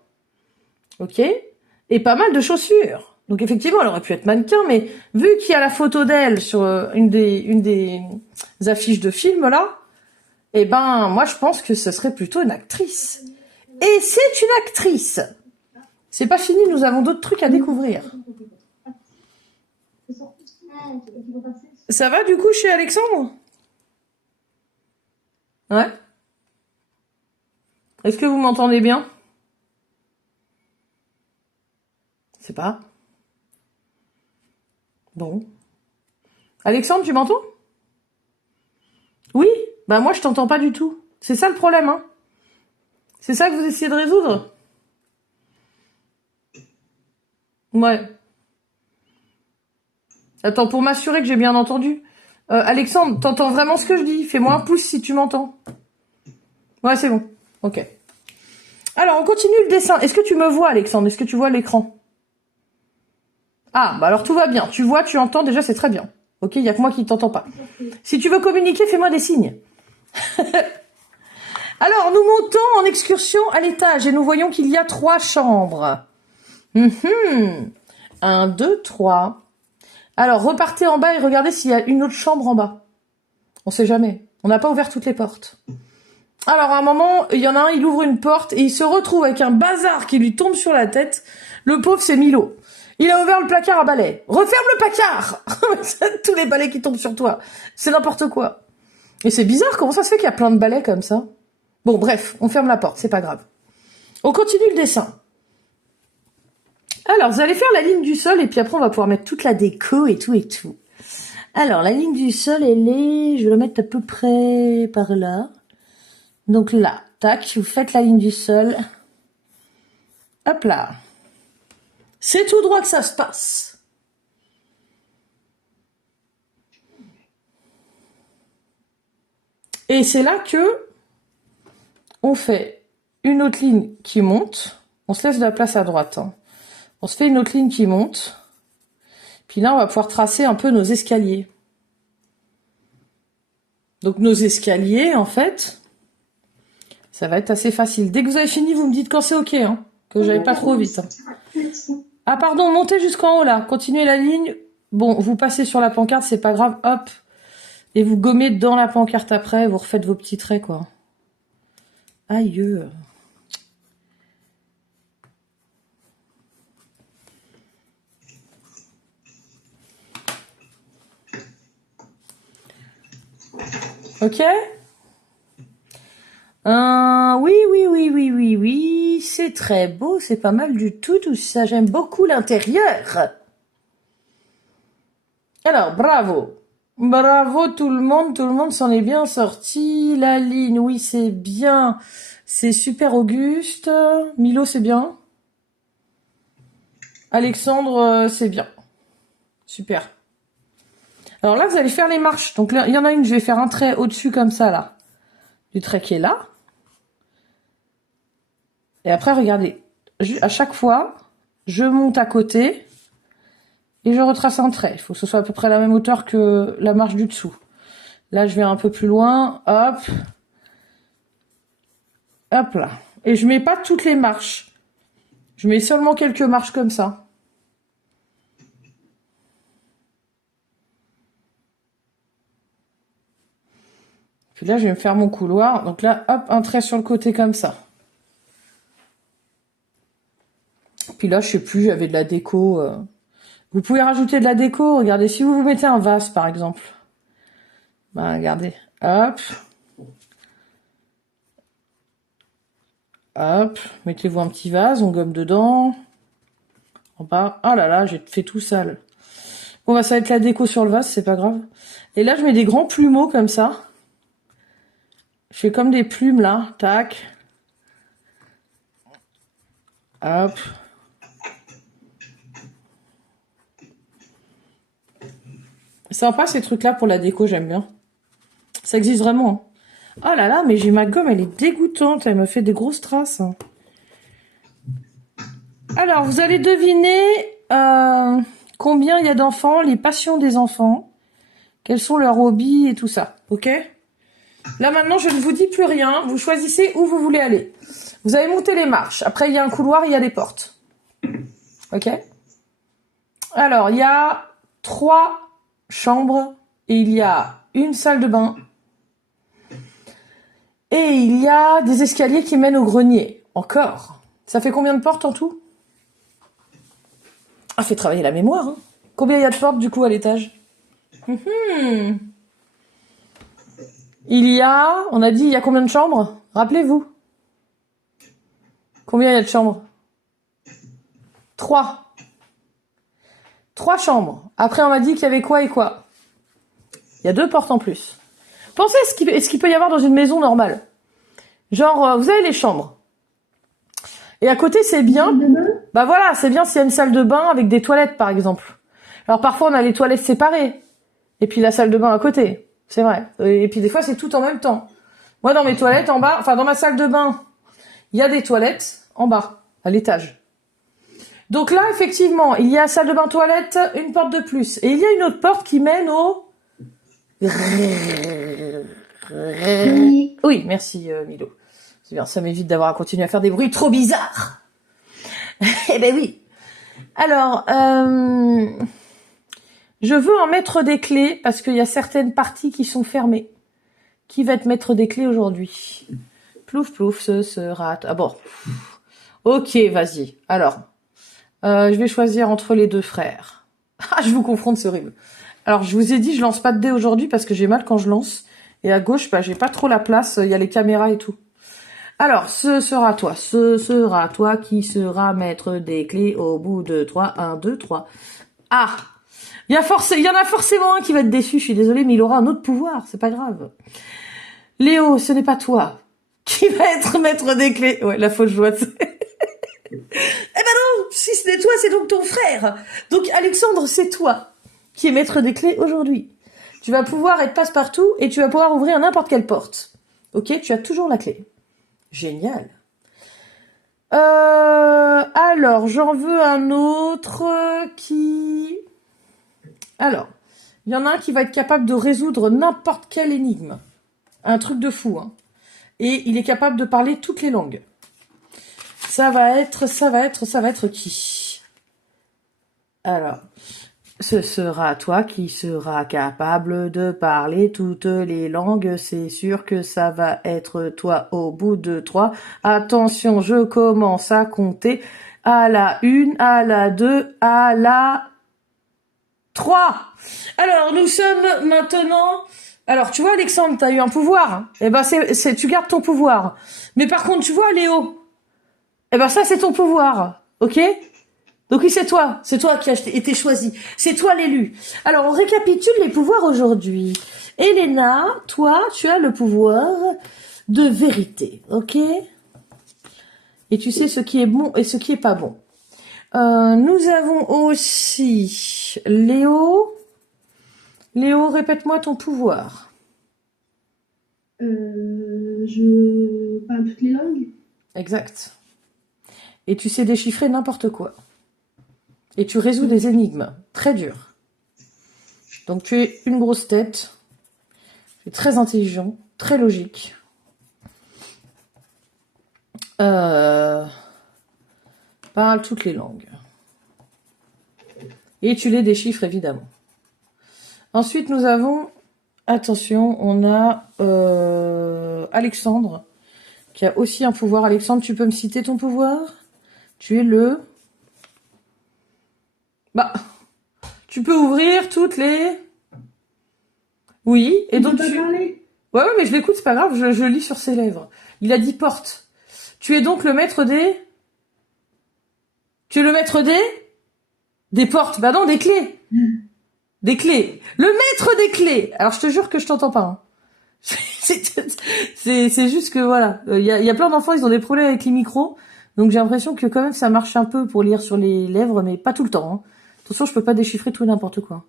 Ok? Et pas mal de chaussures. Donc effectivement, elle aurait pu être mannequin, mais vu qu'il y a la photo d'elle sur une des affiches de film là, eh ben moi je pense que ce serait plutôt une actrice. Et c'est une actrice. C'est pas fini, nous avons d'autres trucs à découvrir. Ça va du coup chez Alexandre? Ouais. Est-ce que vous m'entendez bien? C'est pas. Bon. Alexandre, tu m'entends? Oui? Bah moi je t'entends pas du tout. C'est ça le problème, hein? C'est ça que vous essayez de résoudre? Ouais. Attends, pour m'assurer que j'ai bien entendu. Alexandre, t'entends vraiment ce que je dis? Fais-moi un pouce si tu m'entends. Ouais, c'est bon. Ok. Alors, on continue le dessin. Est-ce que tu me vois, Alexandre? Est-ce que tu vois l'écran? Ah, bah alors tout va bien. Tu vois, tu entends, déjà c'est très bien. Ok, il y a que moi qui t'entends pas. Si tu veux communiquer, fais-moi des signes. Alors, nous montons en excursion à l'étage et nous voyons qu'il y a 3 chambres. 1, 2, 3. Alors, repartez en bas et regardez s'il y a une autre chambre en bas. On sait jamais. On n'a pas ouvert toutes les portes. Alors, à un moment, il y en a un, il ouvre une porte et il se retrouve avec un bazar qui lui tombe sur la tête. Le pauvre, c'est Milo. Il a ouvert le placard à balais. Referme le placard! Tous les balais qui tombent sur toi. C'est n'importe quoi. Et c'est bizarre, comment ça se fait qu'il y a plein de balais comme ça? Bon, bref, on ferme la porte, c'est pas grave. On continue le dessin. Alors, vous allez faire la ligne du sol et puis après, on va pouvoir mettre toute la déco et tout et tout. Alors, la ligne du sol, elle est... Je vais la mettre à peu près par là. Donc là, tac, vous faites la ligne du sol. Hop là. C'est tout droit que ça se passe. Et c'est là que on fait une autre ligne qui monte. On se laisse de la place à droite. Hein. On se fait une autre ligne qui monte. Puis là, on va pouvoir tracer un peu nos escaliers. Donc nos escaliers, en fait, ça va être assez facile. Dès que vous avez fini, vous me dites quand c'est ok, hein, que j'aille pas trop vite. Ah pardon, montez jusqu'en haut là. Continuez la ligne. Bon, vous passez sur la pancarte, c'est pas grave. Hop. Et vous gommez dans la pancarte après. Vous refaites vos petits traits, quoi. Aïe. Ok. Oui. C'est très beau. C'est pas mal du tout ça. J'aime beaucoup l'intérieur. Alors, bravo. Bravo tout le monde s'en est bien sorti. La ligne, oui, c'est bien. C'est super Auguste. Milo, c'est bien. Alexandre, c'est bien. Super. Alors là, vous allez faire les marches. Donc là, il y en a une, je vais faire un trait au-dessus comme ça, là. Du trait qui est là. Et après, regardez. À chaque fois, je monte à côté et je retrace un trait. Il faut que ce soit à peu près la même hauteur que la marche du dessous. Là, je vais un peu plus loin. Hop. Hop là. Et je mets pas toutes les marches. Je mets seulement quelques marches comme ça. Puis là, je vais me faire mon couloir. Donc là, hop, un trait sur le côté comme ça. Puis là, je sais plus, j'avais de la déco. Vous pouvez rajouter de la déco. Regardez, si vous vous mettez un vase, par exemple. Ben, regardez. Hop. Hop. Mettez-vous un petit vase, on gomme dedans. En bas. Oh là là, j'ai fait tout sale. Bon, bah, ça va être la déco sur le vase, c'est pas grave. Et là, je mets des grands plumeaux comme ça. Je fais comme des plumes, là. Tac. Hop. Sympa, ces trucs-là, pour la déco, j'aime bien. Ça existe vraiment. Hein. Oh là là, mais j'ai ma gomme, elle est dégoûtante. Elle me fait des grosses traces. Alors, vous allez deviner combien il y a d'enfants, les passions des enfants, quels sont leurs hobbies et tout ça. Ok? Là, maintenant, je ne vous dis plus rien. Vous choisissez où vous voulez aller. Vous allez monter les marches. Après, il y a un couloir, il y a des portes. Ok? Alors, il y a 3 chambres et il y a une salle de bain. Et il y a des escaliers qui mènent au grenier. Encore. Ça fait combien de portes en tout? Ah, fait travailler la mémoire. Hein. Combien il y a de portes du coup à l'étage? Il y a, on a dit, il y a combien de chambres? Rappelez-vous. Combien il y a de chambres? 3. 3 chambres. Après, on m'a dit qu'il y avait quoi et quoi? Il y a 2 portes en plus. Pensez à ce qu'il peut y avoir dans une maison normale. Genre, vous avez les chambres. Et à côté, c'est bien. Bah voilà, c'est bien s'il y a une salle de bain avec des toilettes, par exemple. Alors parfois, on a les toilettes séparées. Et puis la salle de bain à côté. C'est vrai. Et puis des fois, c'est tout en même temps. Moi, dans mes toilettes, en bas, enfin, dans ma salle de bain, il y a des toilettes en bas, à l'étage. Donc là, effectivement, il y a salle de bain toilette, une porte de plus. Et il y a une autre porte qui mène au... Oui, merci Milo. C'est bien, ça m'évite d'avoir à continuer à faire des bruits trop bizarres. Eh ben oui. Alors, je veux en mettre des clés parce qu'il y a certaines parties qui sont fermées. Qui va te mettre des clés aujourd'hui? Plouf, plouf, ce sera... Ah bon. Ok, vas-y. Alors, je vais choisir entre les 2 frères. Ah, je vous confronte, c'est horrible. Alors, je vous ai dit, je lance pas de dés aujourd'hui parce que j'ai mal quand je lance. Et à gauche, bah, j'ai pas trop la place. Il y a les caméras et tout. Alors, ce sera toi qui sera maître des clés au bout de 3. 1, 2, 3. Ah! Il y en a forcément un qui va être déçu, je suis désolée, mais il aura un autre pouvoir, c'est pas grave. Léo, ce n'est pas toi qui va être maître des clés. Ouais, la fausse joie. Eh ben non, si ce n'est toi, c'est donc ton frère. Donc Alexandre, c'est toi qui es maître des clés aujourd'hui. Tu vas pouvoir être passe-partout et tu vas pouvoir ouvrir n'importe quelle porte. Ok, tu as toujours la clé. Génial. Alors, j'en veux un autre qui... Alors, il y en a un qui va être capable de résoudre n'importe quelle énigme. Un truc de fou, hein. Et il est capable de parler toutes les langues. Ça va être qui? Alors, ce sera toi qui seras capable de parler toutes les langues. C'est sûr que ça va être toi au bout de 3. Attention, je commence à compter. À la 1, à la 2, à la 3. Alors, nous sommes maintenant... Alors, tu vois, Alexandre, t'as eu un pouvoir. Eh ben, tu gardes ton pouvoir. Mais par contre, tu vois, Léo, eh ben, ça, c'est ton pouvoir. Ok? Donc oui, c'est toi qui as été choisi. C'est toi l'élu. Alors, on récapitule les pouvoirs aujourd'hui. Elena, toi, tu as le pouvoir de vérité. Ok? Et tu sais ce qui est bon et ce qui est pas bon. Nous avons aussi Léo. Léo, répète-moi ton pouvoir. Je parle toutes les langues. Exact. Et tu sais déchiffrer n'importe quoi. Et tu résous des énigmes très dures. Donc tu es une grosse tête. Tu es très intelligent, très logique. Par parles toutes les langues. Et tu les déchiffres, évidemment. Ensuite, nous avons, attention, on a Alexandre, qui a aussi un pouvoir. Alexandre, tu peux me citer ton pouvoir? Tu es le... Bah, tu peux ouvrir toutes les... Oui, et donc tu... Ouais, mais je l'écoute, c'est pas grave, je lis sur ses lèvres. Il a dit porte. Tu es donc le maître des... Tu es le maître des... Des portes, bah non, des clés. Des clés. Le maître des clés. Alors, je te jure que je t'entends pas. Hein. C'est juste que, voilà. Il y a plein d'enfants, ils ont des problèmes avec les micros. Donc, j'ai l'impression que quand même, ça marche un peu pour lire sur les lèvres, mais pas tout le temps. Hein. Attention, je peux pas déchiffrer tout et n'importe quoi.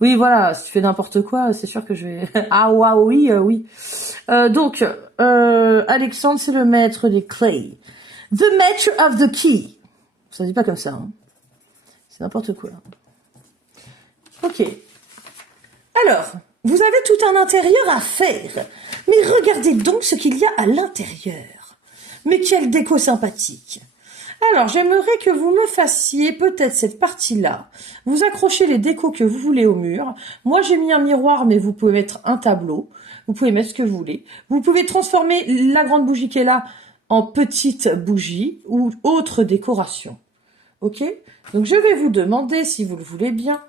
Oui, voilà, si tu fais n'importe quoi, c'est sûr que je vais... Ah, waouh, oui, oui. Donc, Alexandre, c'est le maître des clés. The maître of the key. Ça dit pas comme ça, hein. C'est n'importe quoi. Ok. Alors, vous avez tout un intérieur à faire. Mais regardez donc ce qu'il y a à l'intérieur. Mais quelle déco sympathique. Alors, j'aimerais que vous me fassiez peut-être cette partie-là. Vous accrochez les décos que vous voulez au mur. Moi, j'ai mis un miroir, mais vous pouvez mettre un tableau. Vous pouvez mettre ce que vous voulez. Vous pouvez transformer la grande bougie qui est là en petite bougie ou autre décoration. Ok? Donc, je vais vous demander, si vous le voulez bien,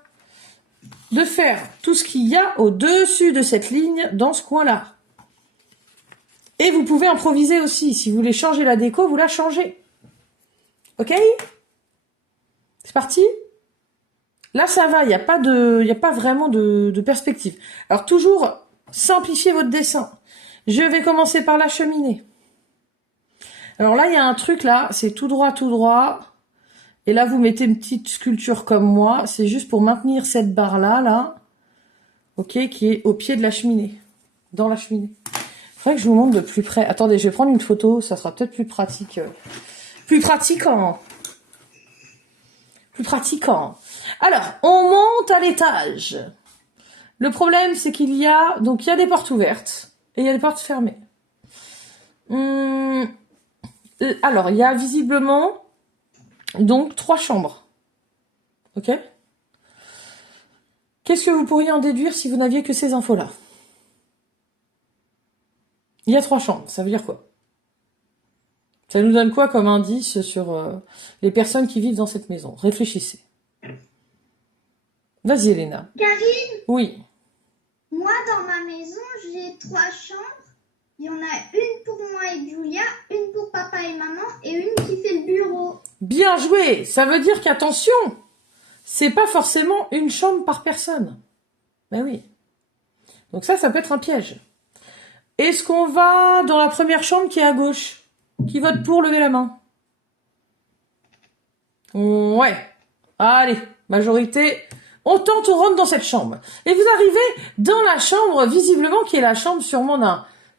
de faire tout ce qu'il y a au-dessus de cette ligne dans ce coin-là. Et vous pouvez improviser aussi. Si vous voulez changer la déco, vous la changez. Ok? C'est parti? Là, ça va. Il n'y a pas vraiment de perspective. Alors, toujours simplifier votre dessin. Je vais commencer par la cheminée. Alors là, il y a un truc là. C'est tout droit, tout droit. Et là, vous mettez une petite sculpture comme moi. C'est juste pour maintenir cette barre-là, là. Ok, qui est au pied de la cheminée. Dans la cheminée. Il faudrait que je vous montre de plus près. Attendez, je vais prendre une photo. Ça sera peut-être plus pratique. Plus pratiquant. Plus pratiquant. Alors, on monte à l'étage. Le problème, c'est qu'il y a... Donc, il y a des portes ouvertes. Et il y a des portes fermées. Alors, il y a visiblement... Donc, 3 chambres. Ok? Qu'est-ce que vous pourriez en déduire si vous n'aviez que ces infos-là? Il y a 3 chambres. Ça veut dire quoi? Ça nous donne quoi comme indice sur les personnes qui vivent dans cette maison? Réfléchissez. Vas-y, Elena. Karine, Oui. moi dans ma maison, j'ai 3 chambres. Il y en a une pour moi et Julia, une pour papa et maman et une qui fait le bureau. Bien joué. Ça veut dire qu'attention, c'est pas forcément une chambre par personne. Ben oui. Donc ça peut être un piège. Est-ce qu'on va dans la première chambre qui est à gauche? Qui vote pour, lever la main? Ouais. Allez, majorité. On tente, on rentre dans cette chambre. Et vous arrivez dans la chambre, visiblement, qui est la chambre sûrement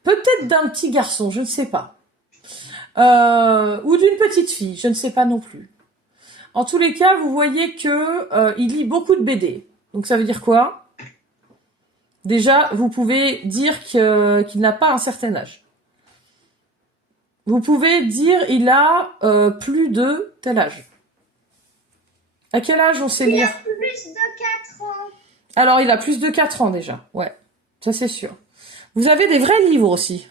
peut-être d'un petit garçon, je ne sais pas. Ou d'une petite fille, je ne sais pas non plus. En tous les cas, vous voyez que il lit beaucoup de BD. Donc ça veut dire quoi? Déjà, vous pouvez dire qu'il n'a pas un certain âge. Vous pouvez dire il a plus de tel âge. À quel âge on sait lire? Il a plus de 4 ans. Alors, il a plus de 4 ans déjà. Ouais, ça c'est sûr. Vous avez des vrais livres aussi.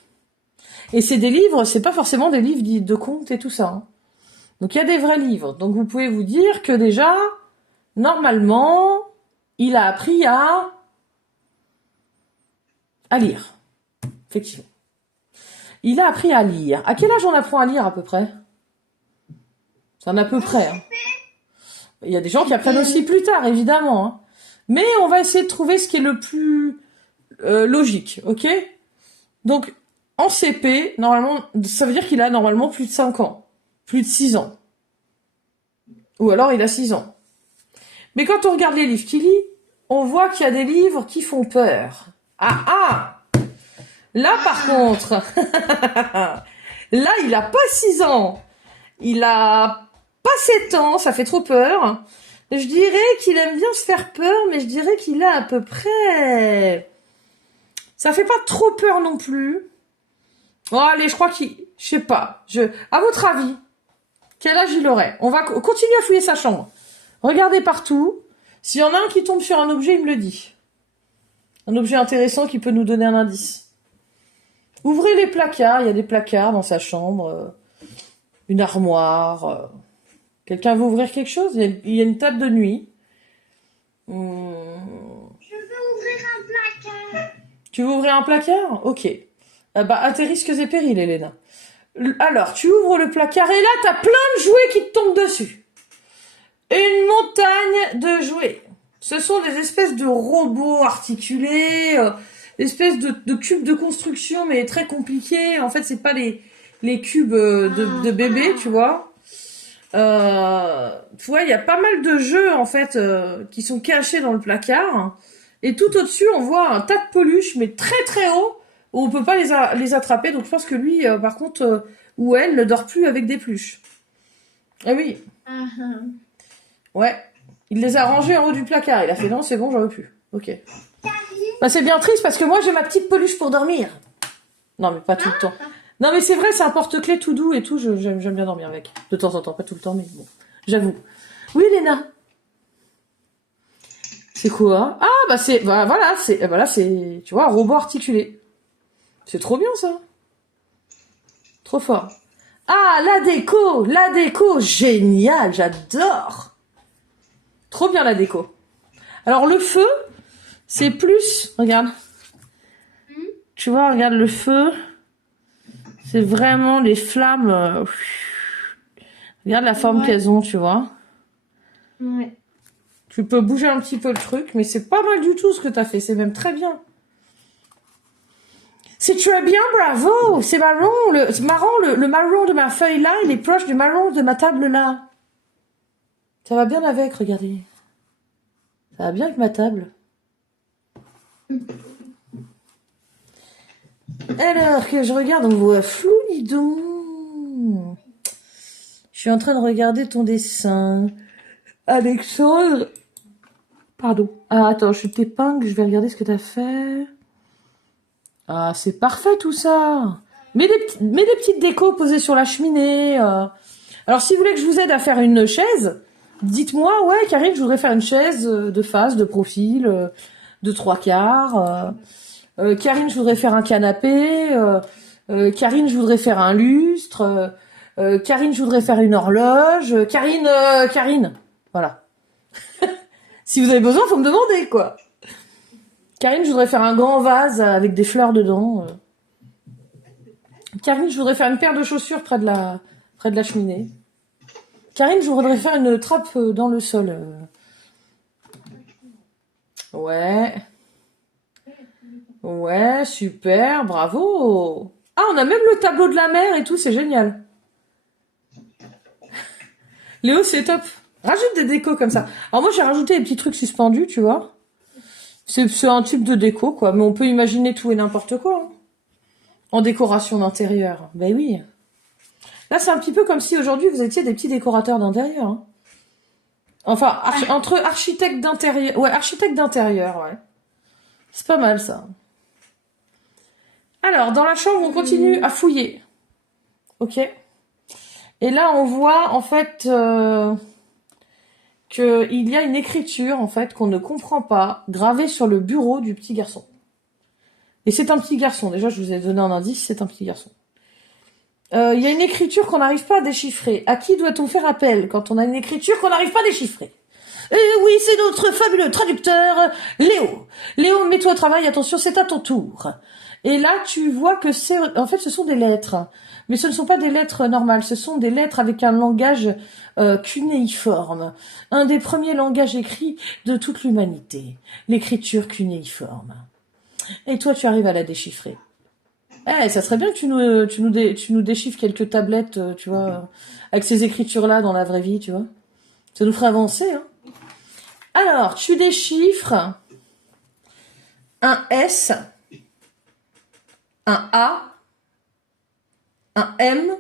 Et c'est des livres, c'est pas forcément des livres de contes et tout ça. Hein. Donc, il y a des vrais livres. Donc, vous pouvez vous dire que déjà, normalement, il a appris à lire. Effectivement. Il a appris à lire. À quel âge on apprend à lire à peu près? C'est un à peu près. Hein. Il y a des gens qui apprennent aussi plus tard, évidemment. Hein. Mais on va essayer de trouver ce qui est le plus logique, ok? Donc, en CP, normalement, ça veut dire qu'il a normalement plus de 5 ans. Plus de 6 ans. Ou alors, il a 6 ans. Mais quand on regarde les livres qu'il lit, on voit qu'il y a des livres qui font peur. Ah! Là, par contre, là, il a pas 6 ans. Il a pas 7 ans, ça fait trop peur. Je dirais qu'il aime bien se faire peur, mais je dirais qu'il a à peu près... Ça fait pas trop peur non plus. Oh, allez, je crois qu'il... Je sais pas. À votre avis, Quel âge il aurait? On va continuer à fouiller sa chambre. Regardez partout. S'il y en a un qui tombe sur un objet, il me le dit. Un objet intéressant qui peut nous donner un indice. Ouvrez les placards. Il y a des placards dans sa chambre. Une armoire. Quelqu'un veut ouvrir quelque chose? Il y a une table de nuit. Je veux ouvrir un placard. Tu veux ouvrir un placard? Ok. À tes risques et périls, Elena. Alors, tu ouvres le placard et là, t'as plein de jouets qui te tombent dessus. Une montagne de jouets. Ce sont des espèces de robots articulés, espèces de cubes de construction, mais très compliqués. En fait, c'est pas les cubes de bébés, tu vois. Tu vois, il y a pas mal de jeux, en fait, qui sont cachés dans le placard. Et tout au-dessus, on voit un tas de peluches, mais très très haut, où on peut pas les attraper. Donc je pense que lui, par contre, ou elle, ne dort plus avec des peluches. Ah oui. Ouais. Il les a rangés en haut du placard. Il a fait non, c'est bon, j'en veux plus. Ok. Bah, c'est bien triste parce que moi, j'ai ma petite peluche pour dormir. Non, mais pas tout le temps. Non, mais c'est vrai, c'est un porte-clés tout doux et tout. J'aime bien dormir avec. De temps en temps, pas tout le temps, mais bon. J'avoue. Oui, Léna. C'est quoi? Ah, bah voilà, c'est, tu vois, un robot articulé. C'est trop bien, ça. Trop fort. Ah, la déco, génial, j'adore. Trop bien, la déco. Alors, le feu, c'est plus, regarde. Tu vois, regarde le feu. C'est vraiment les flammes. Regarde la forme qu'elles ont, tu vois. Ouais. Tu peux bouger un petit peu le truc, mais c'est pas mal du tout ce que t'as fait. C'est même très bien. C'est très bien, bravo. C'est marron. Le marron de ma feuille là, il est proche du marron de ma table là. Ça va bien avec, regardez. Ça va bien avec ma table. Alors que je regarde, on voit flou, dis donc. Je suis en train de regarder ton dessin. Alexandre. Pardon. Ah, attends, je t'épingle, je vais regarder ce que t'as fait. Ah, c'est parfait tout ça. Mets des petites décos posées sur la cheminée. Alors, si vous voulez que je vous aide à faire une chaise, dites-moi, ouais, Karine, je voudrais faire une chaise de face, de profil, de 3/4. Karine, je voudrais faire un canapé. Karine, je voudrais faire un lustre. Karine, je voudrais faire une horloge. Karine. Voilà. Si vous avez besoin, faut me demander, quoi. Karine, je voudrais faire un grand vase avec des fleurs dedans. Karine, je voudrais faire une paire de chaussures près de la cheminée. Karine, je voudrais faire une trappe dans le sol. Ouais. Ouais, super, bravo. Ah, on a même le tableau de la mer et tout, c'est génial. Léo, c'est top. Rajoute des décos comme ça. Alors moi, j'ai rajouté des petits trucs suspendus, tu vois. C'est un type de déco, quoi. Mais on peut imaginer tout et n'importe quoi. Hein. En décoration d'intérieur. Ben oui. Là, c'est un petit peu comme si aujourd'hui, vous étiez des petits décorateurs d'intérieur. Hein. Enfin, entre architecte d'intérieur... Ouais, architecte d'intérieur, ouais. C'est pas mal, ça. Alors, dans la chambre, on continue à fouiller. Ok. Et là, on voit, en fait... qu'il y a une écriture, en fait, qu'on ne comprend pas, gravée sur le bureau du petit garçon. Et c'est un petit garçon. Déjà, je vous ai donné un indice, c'est un petit garçon. Il y a une écriture qu'on n'arrive pas à déchiffrer. À qui doit-on faire appel quand on a une écriture qu'on n'arrive pas à déchiffrer? Oui, c'est notre fabuleux traducteur, Léo. Léo, mets-toi au travail, attention, c'est à ton tour. Et là, tu vois que en fait, ce sont des lettres. Mais ce ne sont pas des lettres normales, ce sont des lettres avec un langage cunéiforme. Un des premiers langages écrits de toute l'humanité. L'écriture cunéiforme. Et toi, tu arrives à la déchiffrer. Ça serait bien que tu nous déchiffres quelques tablettes, tu vois, avec ces écritures-là dans la vraie vie, tu vois. Ça nous ferait avancer, hein. Alors, tu déchiffres un S, un A, un M,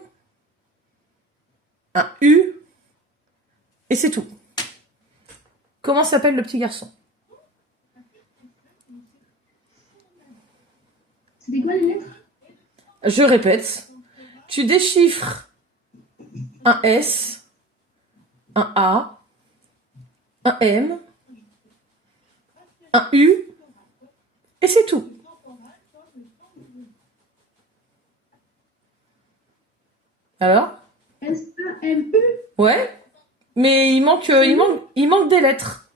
un U, et c'est tout. Comment s'appelle le petit garçon? C'était quoi les lettres? Je répète, tu déchiffres un S, un A, un M, un U, et c'est tout. Alors? S-A-M-U. Ouais, mais il manque des lettres.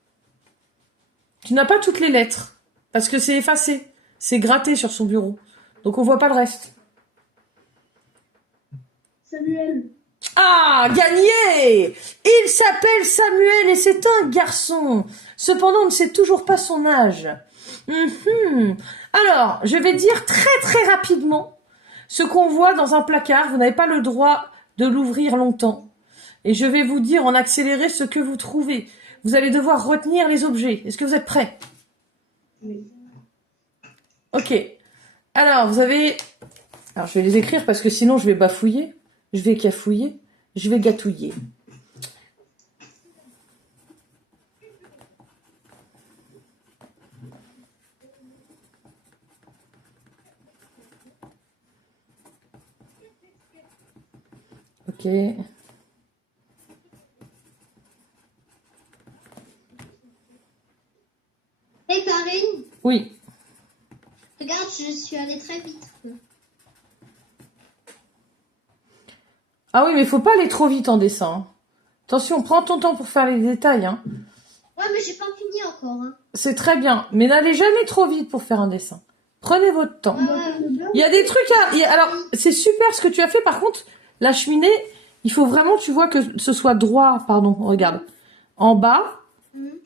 Tu n'as pas toutes les lettres, parce que c'est effacé, c'est gratté sur son bureau, donc on voit pas le reste. Samuel. Ah, gagné! Il s'appelle Samuel et c'est un garçon. Cependant, on ne sait toujours pas son âge. Alors, je vais dire très très rapidement ce qu'on voit dans un placard. Vous n'avez pas le droit de l'ouvrir longtemps. Et je vais vous dire en accéléré ce que vous trouvez. Vous allez devoir retenir les objets. Est-ce que vous êtes prêts? Oui. Ok. Alors, vous avez... Alors, je vais les écrire parce que sinon, je vais bafouiller. Je vais cafouiller. Je vais gâtouiller. Ok. Hé Karine, Oui. regarde, je suis allée très vite. Ah oui, mais faut pas aller trop vite en dessin. Attention, prends ton temps pour faire les détails. Hein. Ouais, mais j'ai pas fini encore. Hein. C'est très bien, mais n'allez jamais trop vite pour faire un dessin. Prenez votre temps. Il y a des trucs à... Alors, c'est super ce que tu as fait. Par contre, la cheminée, il faut vraiment, tu vois, que ce soit droit. Pardon, regarde. En bas.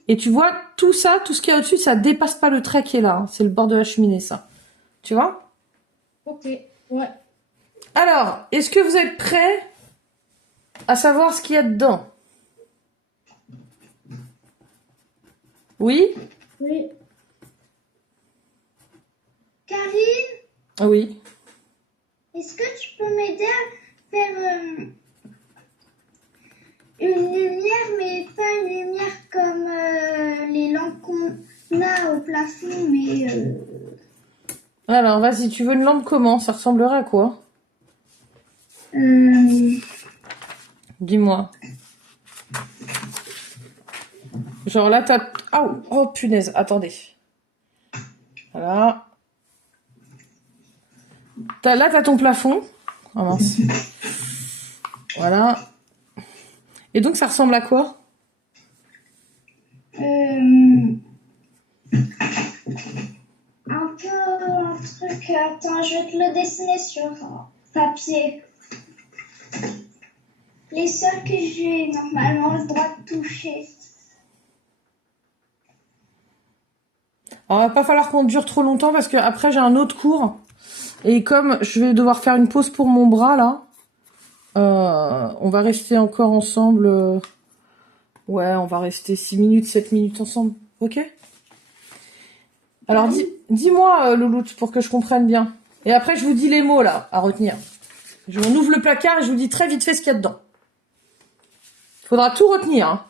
Et tu vois, tout ça, tout ce qu'il y a au-dessus, ça dépasse pas le trait qui est là. Hein. C'est le bord de la cheminée, ça. Tu vois? Ok, ouais. Alors, est-ce que vous êtes prêts à savoir ce qu'il y a dedans? Oui? Oui. Karine, Oui. est-ce que tu peux m'aider à faire une lumière, mais pas une lumière comme les lampes qu'on a au plafond, mais... Alors, vas-y, tu veux une lampe comment? Ça ressemblerait à quoi? Dis-moi. Genre là, t'as... Oh, oh, punaise, attendez. Voilà. Là, t'as ton plafond. Oh mince. Voilà. Et donc, ça ressemble à quoi? Un peu un truc... Attends, je vais te le dessiner sur papier. Les seuls que j'ai normalement le droit de toucher. Alors, il va pas falloir qu'on dure trop longtemps parce que après j'ai un autre cours. Et comme je vais devoir faire une pause pour mon bras, là, on va rester encore ensemble. Ouais, on va rester 6 minutes, 7 minutes ensemble. Ok? Alors, dis-moi, Louloute, pour que je comprenne bien. Et après, je vous dis les mots, là, à retenir. On ouvre le placard et je vous dis très vite fait ce qu'il y a dedans. Faudra tout retenir, hein.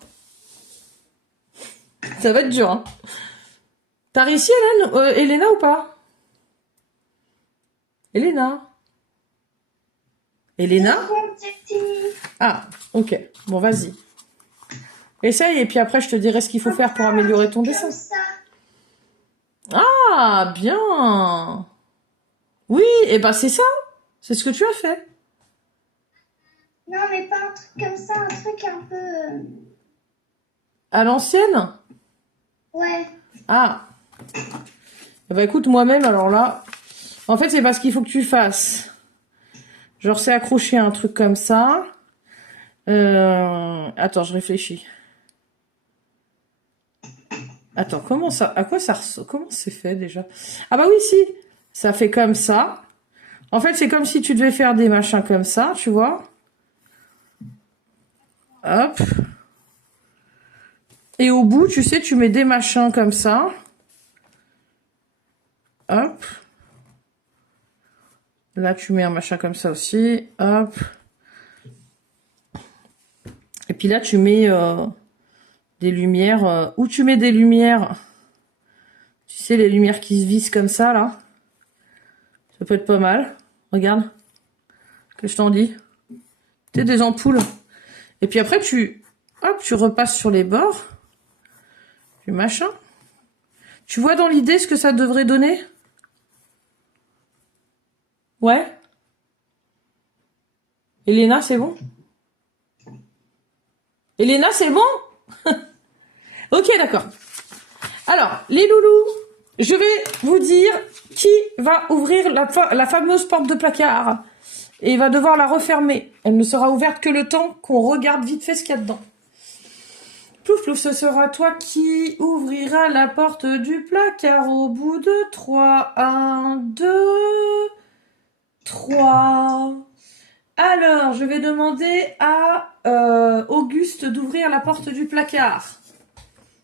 Ça va être dur, hein. T'as réussi, Elena, ou pas? Elena? Ah, ok. Bon, vas-y. Essaye, et puis après, je te dirai ce qu'il faut faire pour améliorer ton dessin. Ah, bien. Oui, et ben c'est ça. C'est ce que tu as fait. Non, mais pas un truc comme ça, un truc un peu... À l'ancienne? Ouais. Ah. Bah écoute, moi-même, alors là... En fait, c'est parce qu'il faut que tu fasses... Genre, c'est accroché à un truc comme ça. Attends, je réfléchis. Attends, comment ça... À quoi ça ressemble? Comment c'est fait, déjà? Ah bah oui, si. Ça fait comme ça. En fait, c'est comme si tu devais faire des machins comme ça, tu vois. Hop. Et au bout, tu sais, tu mets des machins comme ça. Hop. Là, tu mets un machin comme ça aussi. Hop. Et puis là, tu mets des lumières. Où tu mets des lumières, tu sais, les lumières qui se vissent comme ça, là. Ça peut être pas mal. Regarde. Que je t'en dis. Tu sais, des ampoules. Et puis après, hop, tu repasses sur les bords. Du machin. Tu vois dans l'idée ce que ça devrait donner? Ouais. Elena, c'est bon? Elena, c'est bon? Ok, d'accord. Alors, les loulous, je vais vous dire qui va ouvrir la fameuse porte de placard et va devoir la refermer. Elle ne sera ouverte que le temps qu'on regarde vite fait ce qu'il y a dedans. Plouf plouf, ce sera toi qui ouvrira la porte du placard au bout de 3. 1, 2, 3. Alors, je vais demander à Auguste d'ouvrir la porte du placard.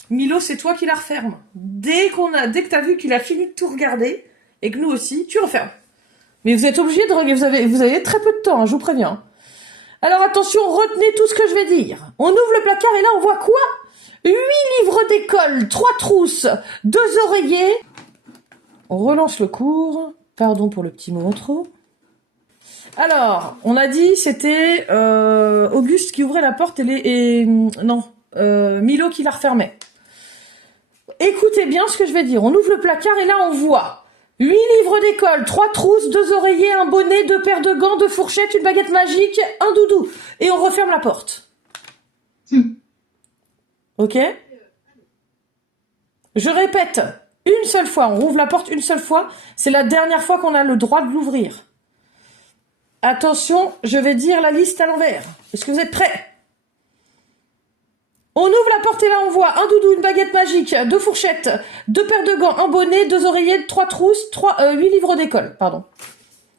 Milo, c'est toi qui la referme. Dès que t'as vu qu'il a fini de tout regarder, et que nous aussi, tu refermes. Mais vous êtes obligés de regarder, vous avez très peu de temps, hein, je vous préviens. Alors attention, retenez tout ce que je vais dire. On ouvre le placard et là on voit quoi? 8 livres d'école, 3 trousses, 2 oreillers. On relance le cours. Pardon pour le petit mot trop. Alors, on a dit c'était Auguste qui ouvrait la porte et Milo qui la refermait. Écoutez bien ce que je vais dire. On ouvre le placard et là on voit 8 livres d'école, 3 trousses, 2 oreillers, un bonnet, 2 paires de gants, 2 fourchettes, une baguette magique, un doudou. Et on referme la porte. Ok? Je répète, une seule fois. On rouvre la porte une seule fois. C'est la dernière fois qu'on a le droit de l'ouvrir. Attention, je vais dire la liste à l'envers. Est-ce que vous êtes prêts? On ouvre la porte et là on voit un doudou, une baguette magique, 2 fourchettes, 2 paires de gants, un bonnet, 2 oreillers, 3 trousses, 8 livres d'école, pardon.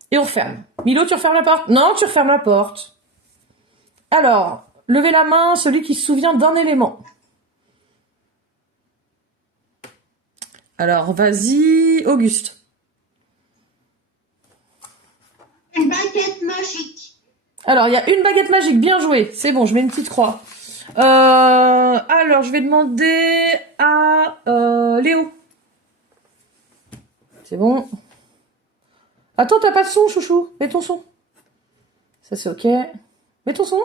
Et on ferme. Milo, tu refermes la porte? Non, tu refermes la porte. Alors, levez la main, celui qui se souvient d'un élément. Alors, vas-y, Auguste. Une baguette magique. Alors, il y a une baguette magique, bien joué. C'est bon, je mets une petite croix. Alors, je vais demander à Léo. C'est bon. Attends, t'as pas de son, chouchou. Mets ton son. Ça, c'est ok. Mets ton son.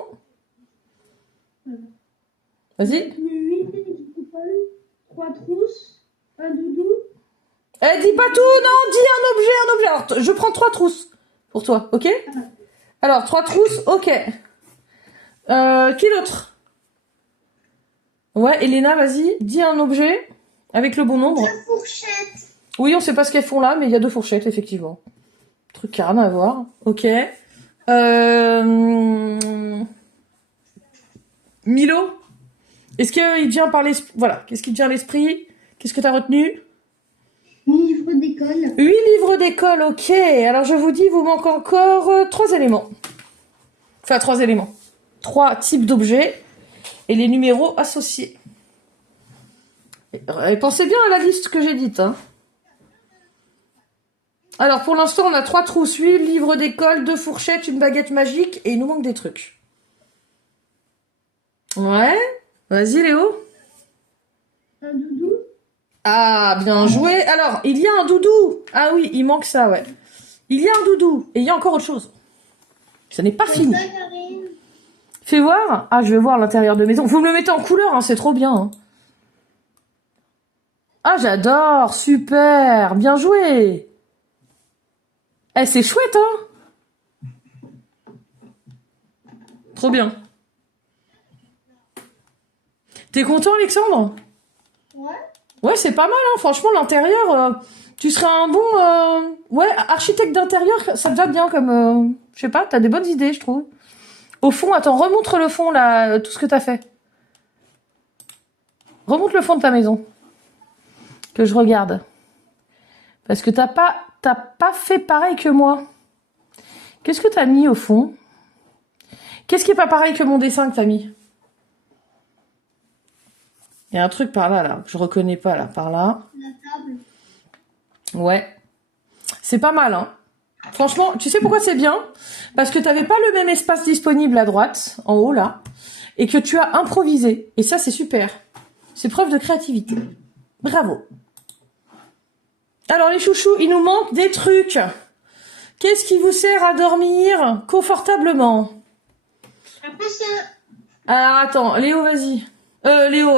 Vas-y. 3 trousses, un doudou. Eh, dis pas tout, non, dis un objet. Alors, je prends 3 trousses pour toi, ok? Alors, 3 trousses, ok. Qui d'autre? Ouais, Elena, vas-y, dis un objet avec le bon nombre. 2 fourchettes. Oui, on sait pas ce qu'elles font là, mais il y a 2 fourchettes, effectivement. Truc qui a rien à voir. Ok. Milo, est-ce qu'il vient par l'esprit? Voilà, qu'est-ce qui te vient à l'esprit? Qu'est-ce que t'as retenu? 8 livres d'école. 8 livres d'école, ok. Alors je vous dis, il vous manque encore 3 éléments. Enfin, 3 éléments. 3 types d'objets et les numéros associés. Et pensez bien à la liste que j'ai dite, hein. Alors, pour l'instant, on a 3 trousses, 8 livres d'école, 2 fourchettes, une baguette magique, et il nous manque des trucs. Ouais. Vas-y, Léo. Un doudou. Ah, bien joué. Alors, il y a un doudou. Ah oui, il manque ça, ouais. Il y a un doudou. Et il y a encore autre chose. Ça n'est pas fini. Fais voir. Ah, je vais voir l'intérieur de maison. Vous me le mettez en couleur, hein, c'est trop bien. Hein. Ah, j'adore. Super. Bien joué. Eh, c'est chouette, hein. Trop bien. T'es content, Alexandre? Ouais. Ouais, c'est pas mal, hein. Franchement, l'intérieur, tu serais un bon... Ouais, architecte d'intérieur, ça te va bien comme... je sais pas, t'as des bonnes idées, je trouve. Au fond, attends, remontre le fond, là, tout ce que t'as fait. Remonte le fond de ta maison. Que je regarde. Parce que t'as pas fait pareil que moi. Qu'est-ce que t'as mis au fond? Qu'est-ce qui est pas pareil que mon dessin que t'as mis? Il y a un truc par là, que je reconnais pas, là, par là. La table. Ouais. C'est pas mal, hein. Franchement, tu sais pourquoi c'est bien? Parce que t'avais pas le même espace disponible à droite, en haut, là, et que tu as improvisé. Et ça, c'est super. C'est preuve de créativité. Bravo. Alors, les chouchous, il nous manque des trucs. Qu'est-ce qui vous sert à dormir confortablement? Un coussin. Alors, attends, Léo, vas-y. Léo,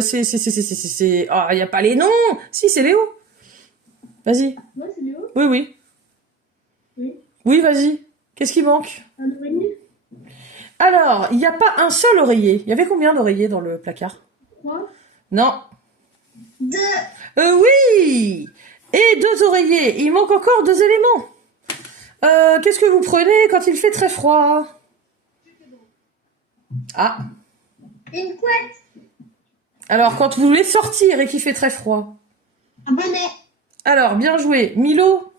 c'est... Oh, il n'y a pas les noms. Si, c'est Léo. Vas-y. Ouais, c'est Léo. Oui, oui. Oui. Oui, vas-y. Qu'est-ce qui manque? Un oreiller. Alors, il n'y a pas un seul oreiller. Il y avait combien d'oreillers dans le placard? 3. Non. 2. Oui. Et 2 oreillers. Il manque encore 2 éléments. Qu'est-ce que vous prenez quand il fait très froid? Ah. Une couette. Alors, quand vous voulez sortir et qu'il fait très froid. Un bonnet. Alors, bien joué. Milo?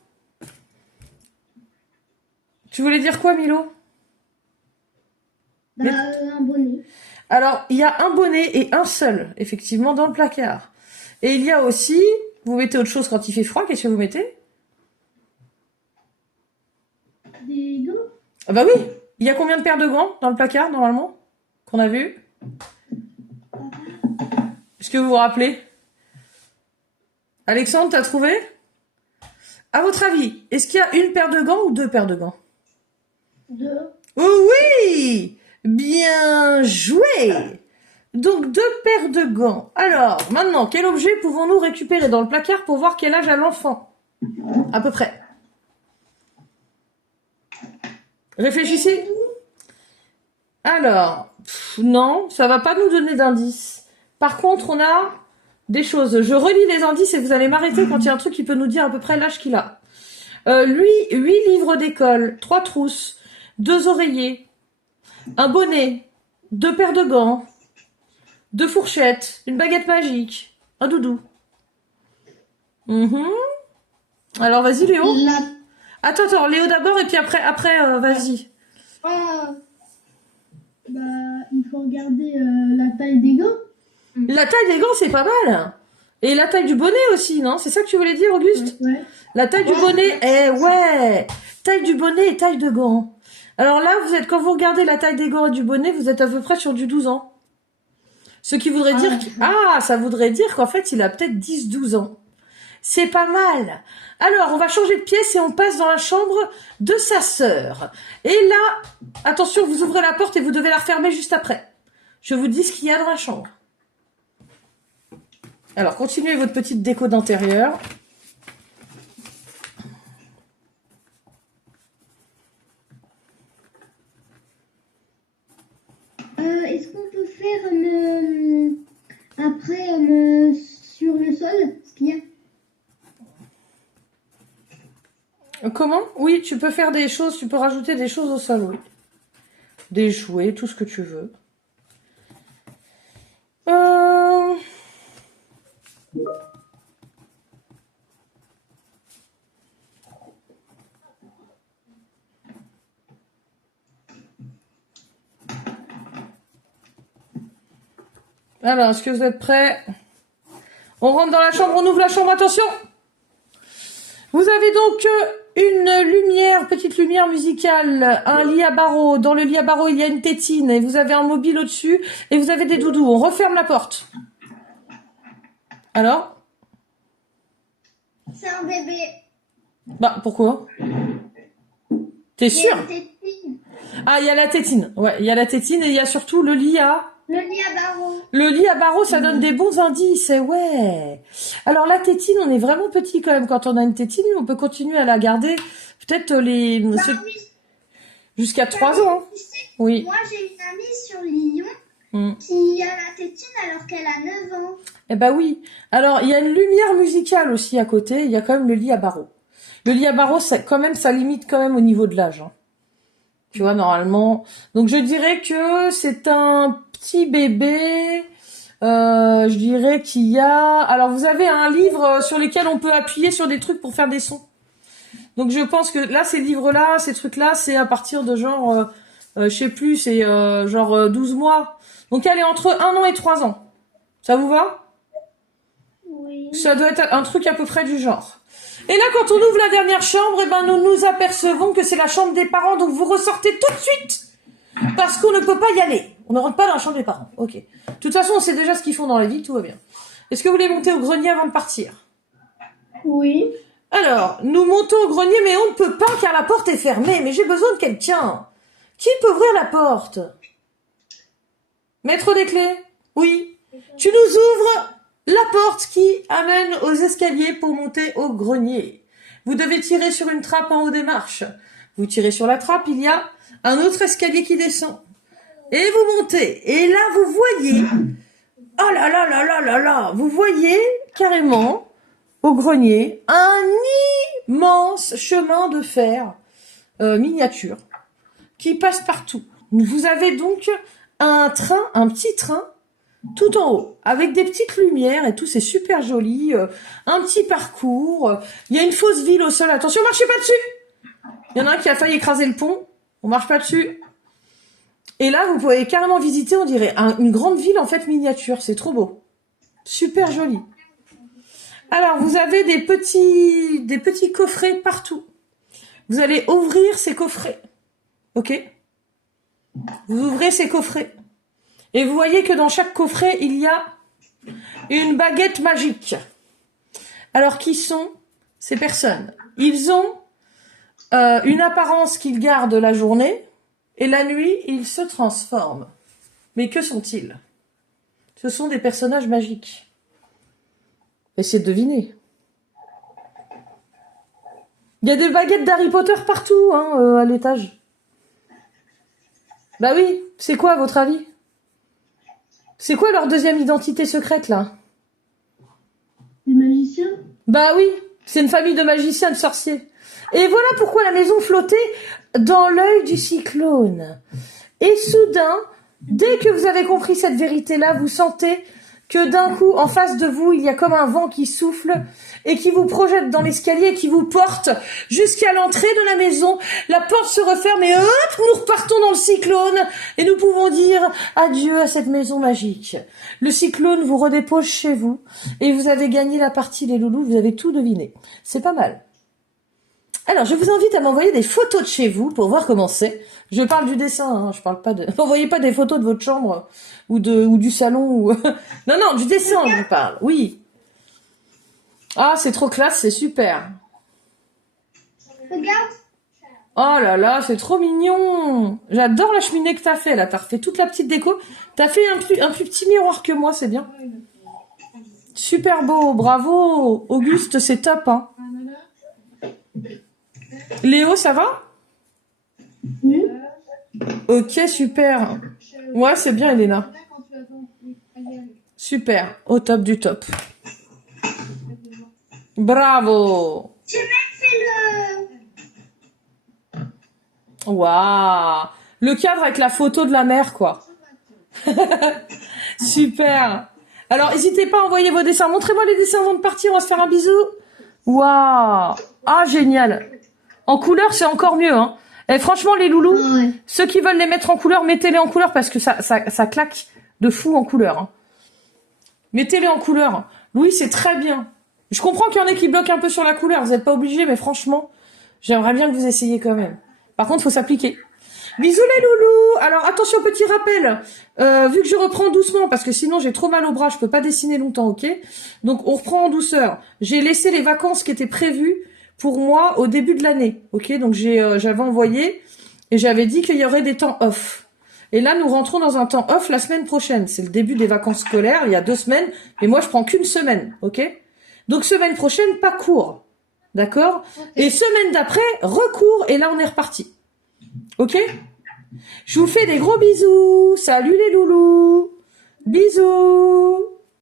Tu voulais dire quoi, Milo? Un bonnet. Alors, il y a un bonnet et un seul, effectivement, dans le placard. Et il y a aussi... Vous mettez autre chose quand il fait froid, qu'est-ce que vous mettez? Des gants. Ah bah oui. Il y a combien de paires de gants dans le placard, normalement? Qu'on a vu? Est-ce que vous vous rappelez? Alexandre, t'as trouvé? À votre avis, est-ce qu'il y a une paire de gants ou 2 paires de gants? 2. Oh oui! Bien joué! Donc 2 paires de gants. Alors, maintenant, quel objet pouvons-nous récupérer dans le placard pour voir quel âge a l'enfant? À peu près. Réfléchissez. Alors, non, ça va pas nous donner d'indices. Par contre, on a des choses. Je relis les indices et vous allez m'arrêter quand il y a un truc qui peut nous dire à peu près l'âge qu'il a. Lui, 8 livres d'école, 3 trousses, 2 oreillers, un bonnet, 2 paires de gants, 2 fourchettes, une baguette magique, un doudou. Alors, vas-y, Léo. Attends, Léo d'abord et puis après, vas-y. Il faut regarder la taille des gants. La taille des gants, c'est pas mal. Et la taille du bonnet aussi, non? C'est ça que tu voulais dire, Auguste? Ouais. La taille du bonnet, ouais. Taille du bonnet et taille de gants. Alors là, quand vous regardez la taille des gants et du bonnet, vous êtes à peu près sur du 12 ans. Ce qui voudrait dire ça voudrait dire qu'en fait, il a peut-être 10-12 ans. C'est pas mal. Alors, on va changer de pièce et on passe dans la chambre de sa sœur. Et là, attention, vous ouvrez la porte et vous devez la refermer juste après. Je vous dis ce qu'il y a dans la chambre. Alors, continuez votre petite déco d'intérieur. Est-ce qu'on peut faire sur le sol ce qu'il y a? Comment? Oui, tu peux faire des choses, tu peux rajouter des choses au sol, oui. Des jouets, tout ce que tu veux. Alors, est-ce que vous êtes prêts? On rentre dans la chambre, on ouvre la chambre, attention! Vous avez donc une petite lumière musicale, un lit à barreaux. Dans le lit à barreaux, il y a une tétine et vous avez un mobile au-dessus et vous avez des doudous. On referme la porte. Alors? C'est un bébé. Bah, pourquoi? T'es sûr? Ah, il y a la tétine. Ouais, il y a la tétine et il y a surtout le lit à... Le lit à barreaux. Le lit à barreaux, ça donne des bons indices, ouais. Alors la tétine, on est vraiment petit quand même. Quand on a une tétine, on peut continuer à la garder. Peut-être jusqu'à 3 ans. Tu sais, oui. Moi, j'ai une amie sur Lyon qui a la tétine alors qu'elle a 9 ans. Eh ben oui. Alors, il y a une lumière musicale aussi à côté. Il y a quand même le lit à barreaux. Le lit à barreaux, ça limite quand même au niveau de l'âge. Hein. Tu vois, normalement. Donc, je dirais que c'est un petit bébé. Je dirais qu'il y a... Alors, vous avez un livre sur lequel on peut appuyer sur des trucs pour faire des sons. Donc, je pense que là, ces livres-là, ces trucs-là, c'est à partir de genre... je sais plus, c'est genre 12 mois. Donc, elle est entre 1 an et 3 ans. Ça vous va? Oui. Ça doit être un truc à peu près du genre. Et là, quand on ouvre la dernière chambre, eh ben, nous nous apercevons que c'est la chambre des parents. Donc, vous ressortez tout de suite. Parce qu'on ne peut pas y aller. On ne rentre pas dans la chambre des parents. Ok. De toute façon, on sait déjà ce qu'ils font dans la vie. Tout va bien. Est-ce que vous voulez monter au grenier avant de partir? Oui. Alors, nous montons au grenier, mais on ne peut pas car la porte est fermée. Mais j'ai besoin de quelqu'un. Qui peut ouvrir la porte? Maître des clés, oui. Tu nous ouvres la porte qui amène aux escaliers pour monter au grenier. Vous devez tirer sur une trappe en haut des marches. Vous tirez sur la trappe, il y a un autre escalier qui descend. Et vous montez. Et là, vous voyez... Oh là là là là là là! Vous voyez carrément, au grenier, un immense chemin de fer miniature qui passe partout. Vous avez donc un petit train, tout en haut, avec des petites lumières et tout, c'est super joli. Un petit parcours. Il y a une fausse ville au sol. Attention, marchez pas dessus! Il y en a un qui a failli écraser le pont. On marche pas dessus. Et là, vous pouvez carrément visiter, on dirait, une grande ville en fait miniature. C'est trop beau. Super joli. Alors, vous avez des petits coffrets partout. Vous allez ouvrir ces coffrets. Ok? Vous ouvrez ces coffrets. Et vous voyez que dans chaque coffret, il y a une baguette magique. Alors, qui sont ces personnes? Ils ont une apparence qu'ils gardent la journée. Et la nuit, ils se transforment. Mais que sont-ils? Ce sont des personnages magiques. Essayez de deviner. Il y a des baguettes d'Harry Potter partout, hein, à l'étage. Bah oui, c'est quoi à votre avis? C'est quoi leur deuxième identité secrète, là? Les magiciens? Bah oui, c'est une famille de magiciens, de sorciers. Et voilà pourquoi la maison flottait dans l'œil du cyclone. Et soudain, dès que vous avez compris cette vérité-là, vous sentez que d'un coup, en face de vous, il y a comme un vent qui souffle et qui vous projette dans l'escalier et qui vous porte jusqu'à l'entrée de la maison. La porte se referme et hop, nous repartons dans le cyclone et nous pouvons dire adieu à cette maison magique. Le cyclone vous redépose chez vous et vous avez gagné la partie les loulous, vous avez tout deviné. C'est pas mal. Alors, je vous invite à m'envoyer des photos de chez vous pour voir comment c'est. Je parle du dessin, hein, je parle pas de... N'envoyez pas des photos de votre chambre ou du salon ou... Non, non, du dessin, je vous parle, oui. Ah, c'est trop classe, c'est super. Regarde. Oh là là, c'est trop mignon. J'adore la cheminée que t'as fait, là. T'as refait toute la petite déco. T'as fait un plus petit miroir que moi, c'est bien. Super beau, bravo. Auguste, c'est top, hein. Léo, ça va? Oui. Ok, super. Ouais, c'est bien, Elena. Super, au top du top. Bravo. J'ai même fait le... Waouh. Le cadre avec la photo de la mer, quoi. Super. Alors, n'hésitez pas à envoyer vos dessins. Montrez-moi les dessins avant de partir, on va se faire un bisou. Waouh. Ah, génial. En couleur, c'est encore mieux, hein. Et franchement, les loulous, ouais. Ceux qui veulent les mettre en couleur, mettez-les en couleur parce que ça claque de fou en couleur. Hein. Mettez-les en couleur. Louis, c'est très bien. Je comprends qu'il y en ait qui bloquent un peu sur la couleur. Vous n'êtes pas obligés, mais franchement, j'aimerais bien que vous essayiez quand même. Par contre, faut s'appliquer. Bisous les loulous. Alors, attention, petit rappel. Vu que je reprends doucement, parce que sinon j'ai trop mal au bras, je peux pas dessiner longtemps, ok? Donc, on reprend en douceur. J'ai laissé les vacances qui étaient prévues pour moi au début de l'année, ok? Donc, j'avais envoyé et j'avais dit qu'il y aurait des temps off. Et là, nous rentrons dans un temps off la semaine prochaine. C'est le début des vacances scolaires, il y a 2 semaines. Et moi, je prends qu'une semaine, ok? Donc, semaine prochaine, pas court. D'accord? Okay. Et semaine d'après, recours. Et là, on est reparti. Ok? Je vous fais des gros bisous. Salut les loulous. Bisous.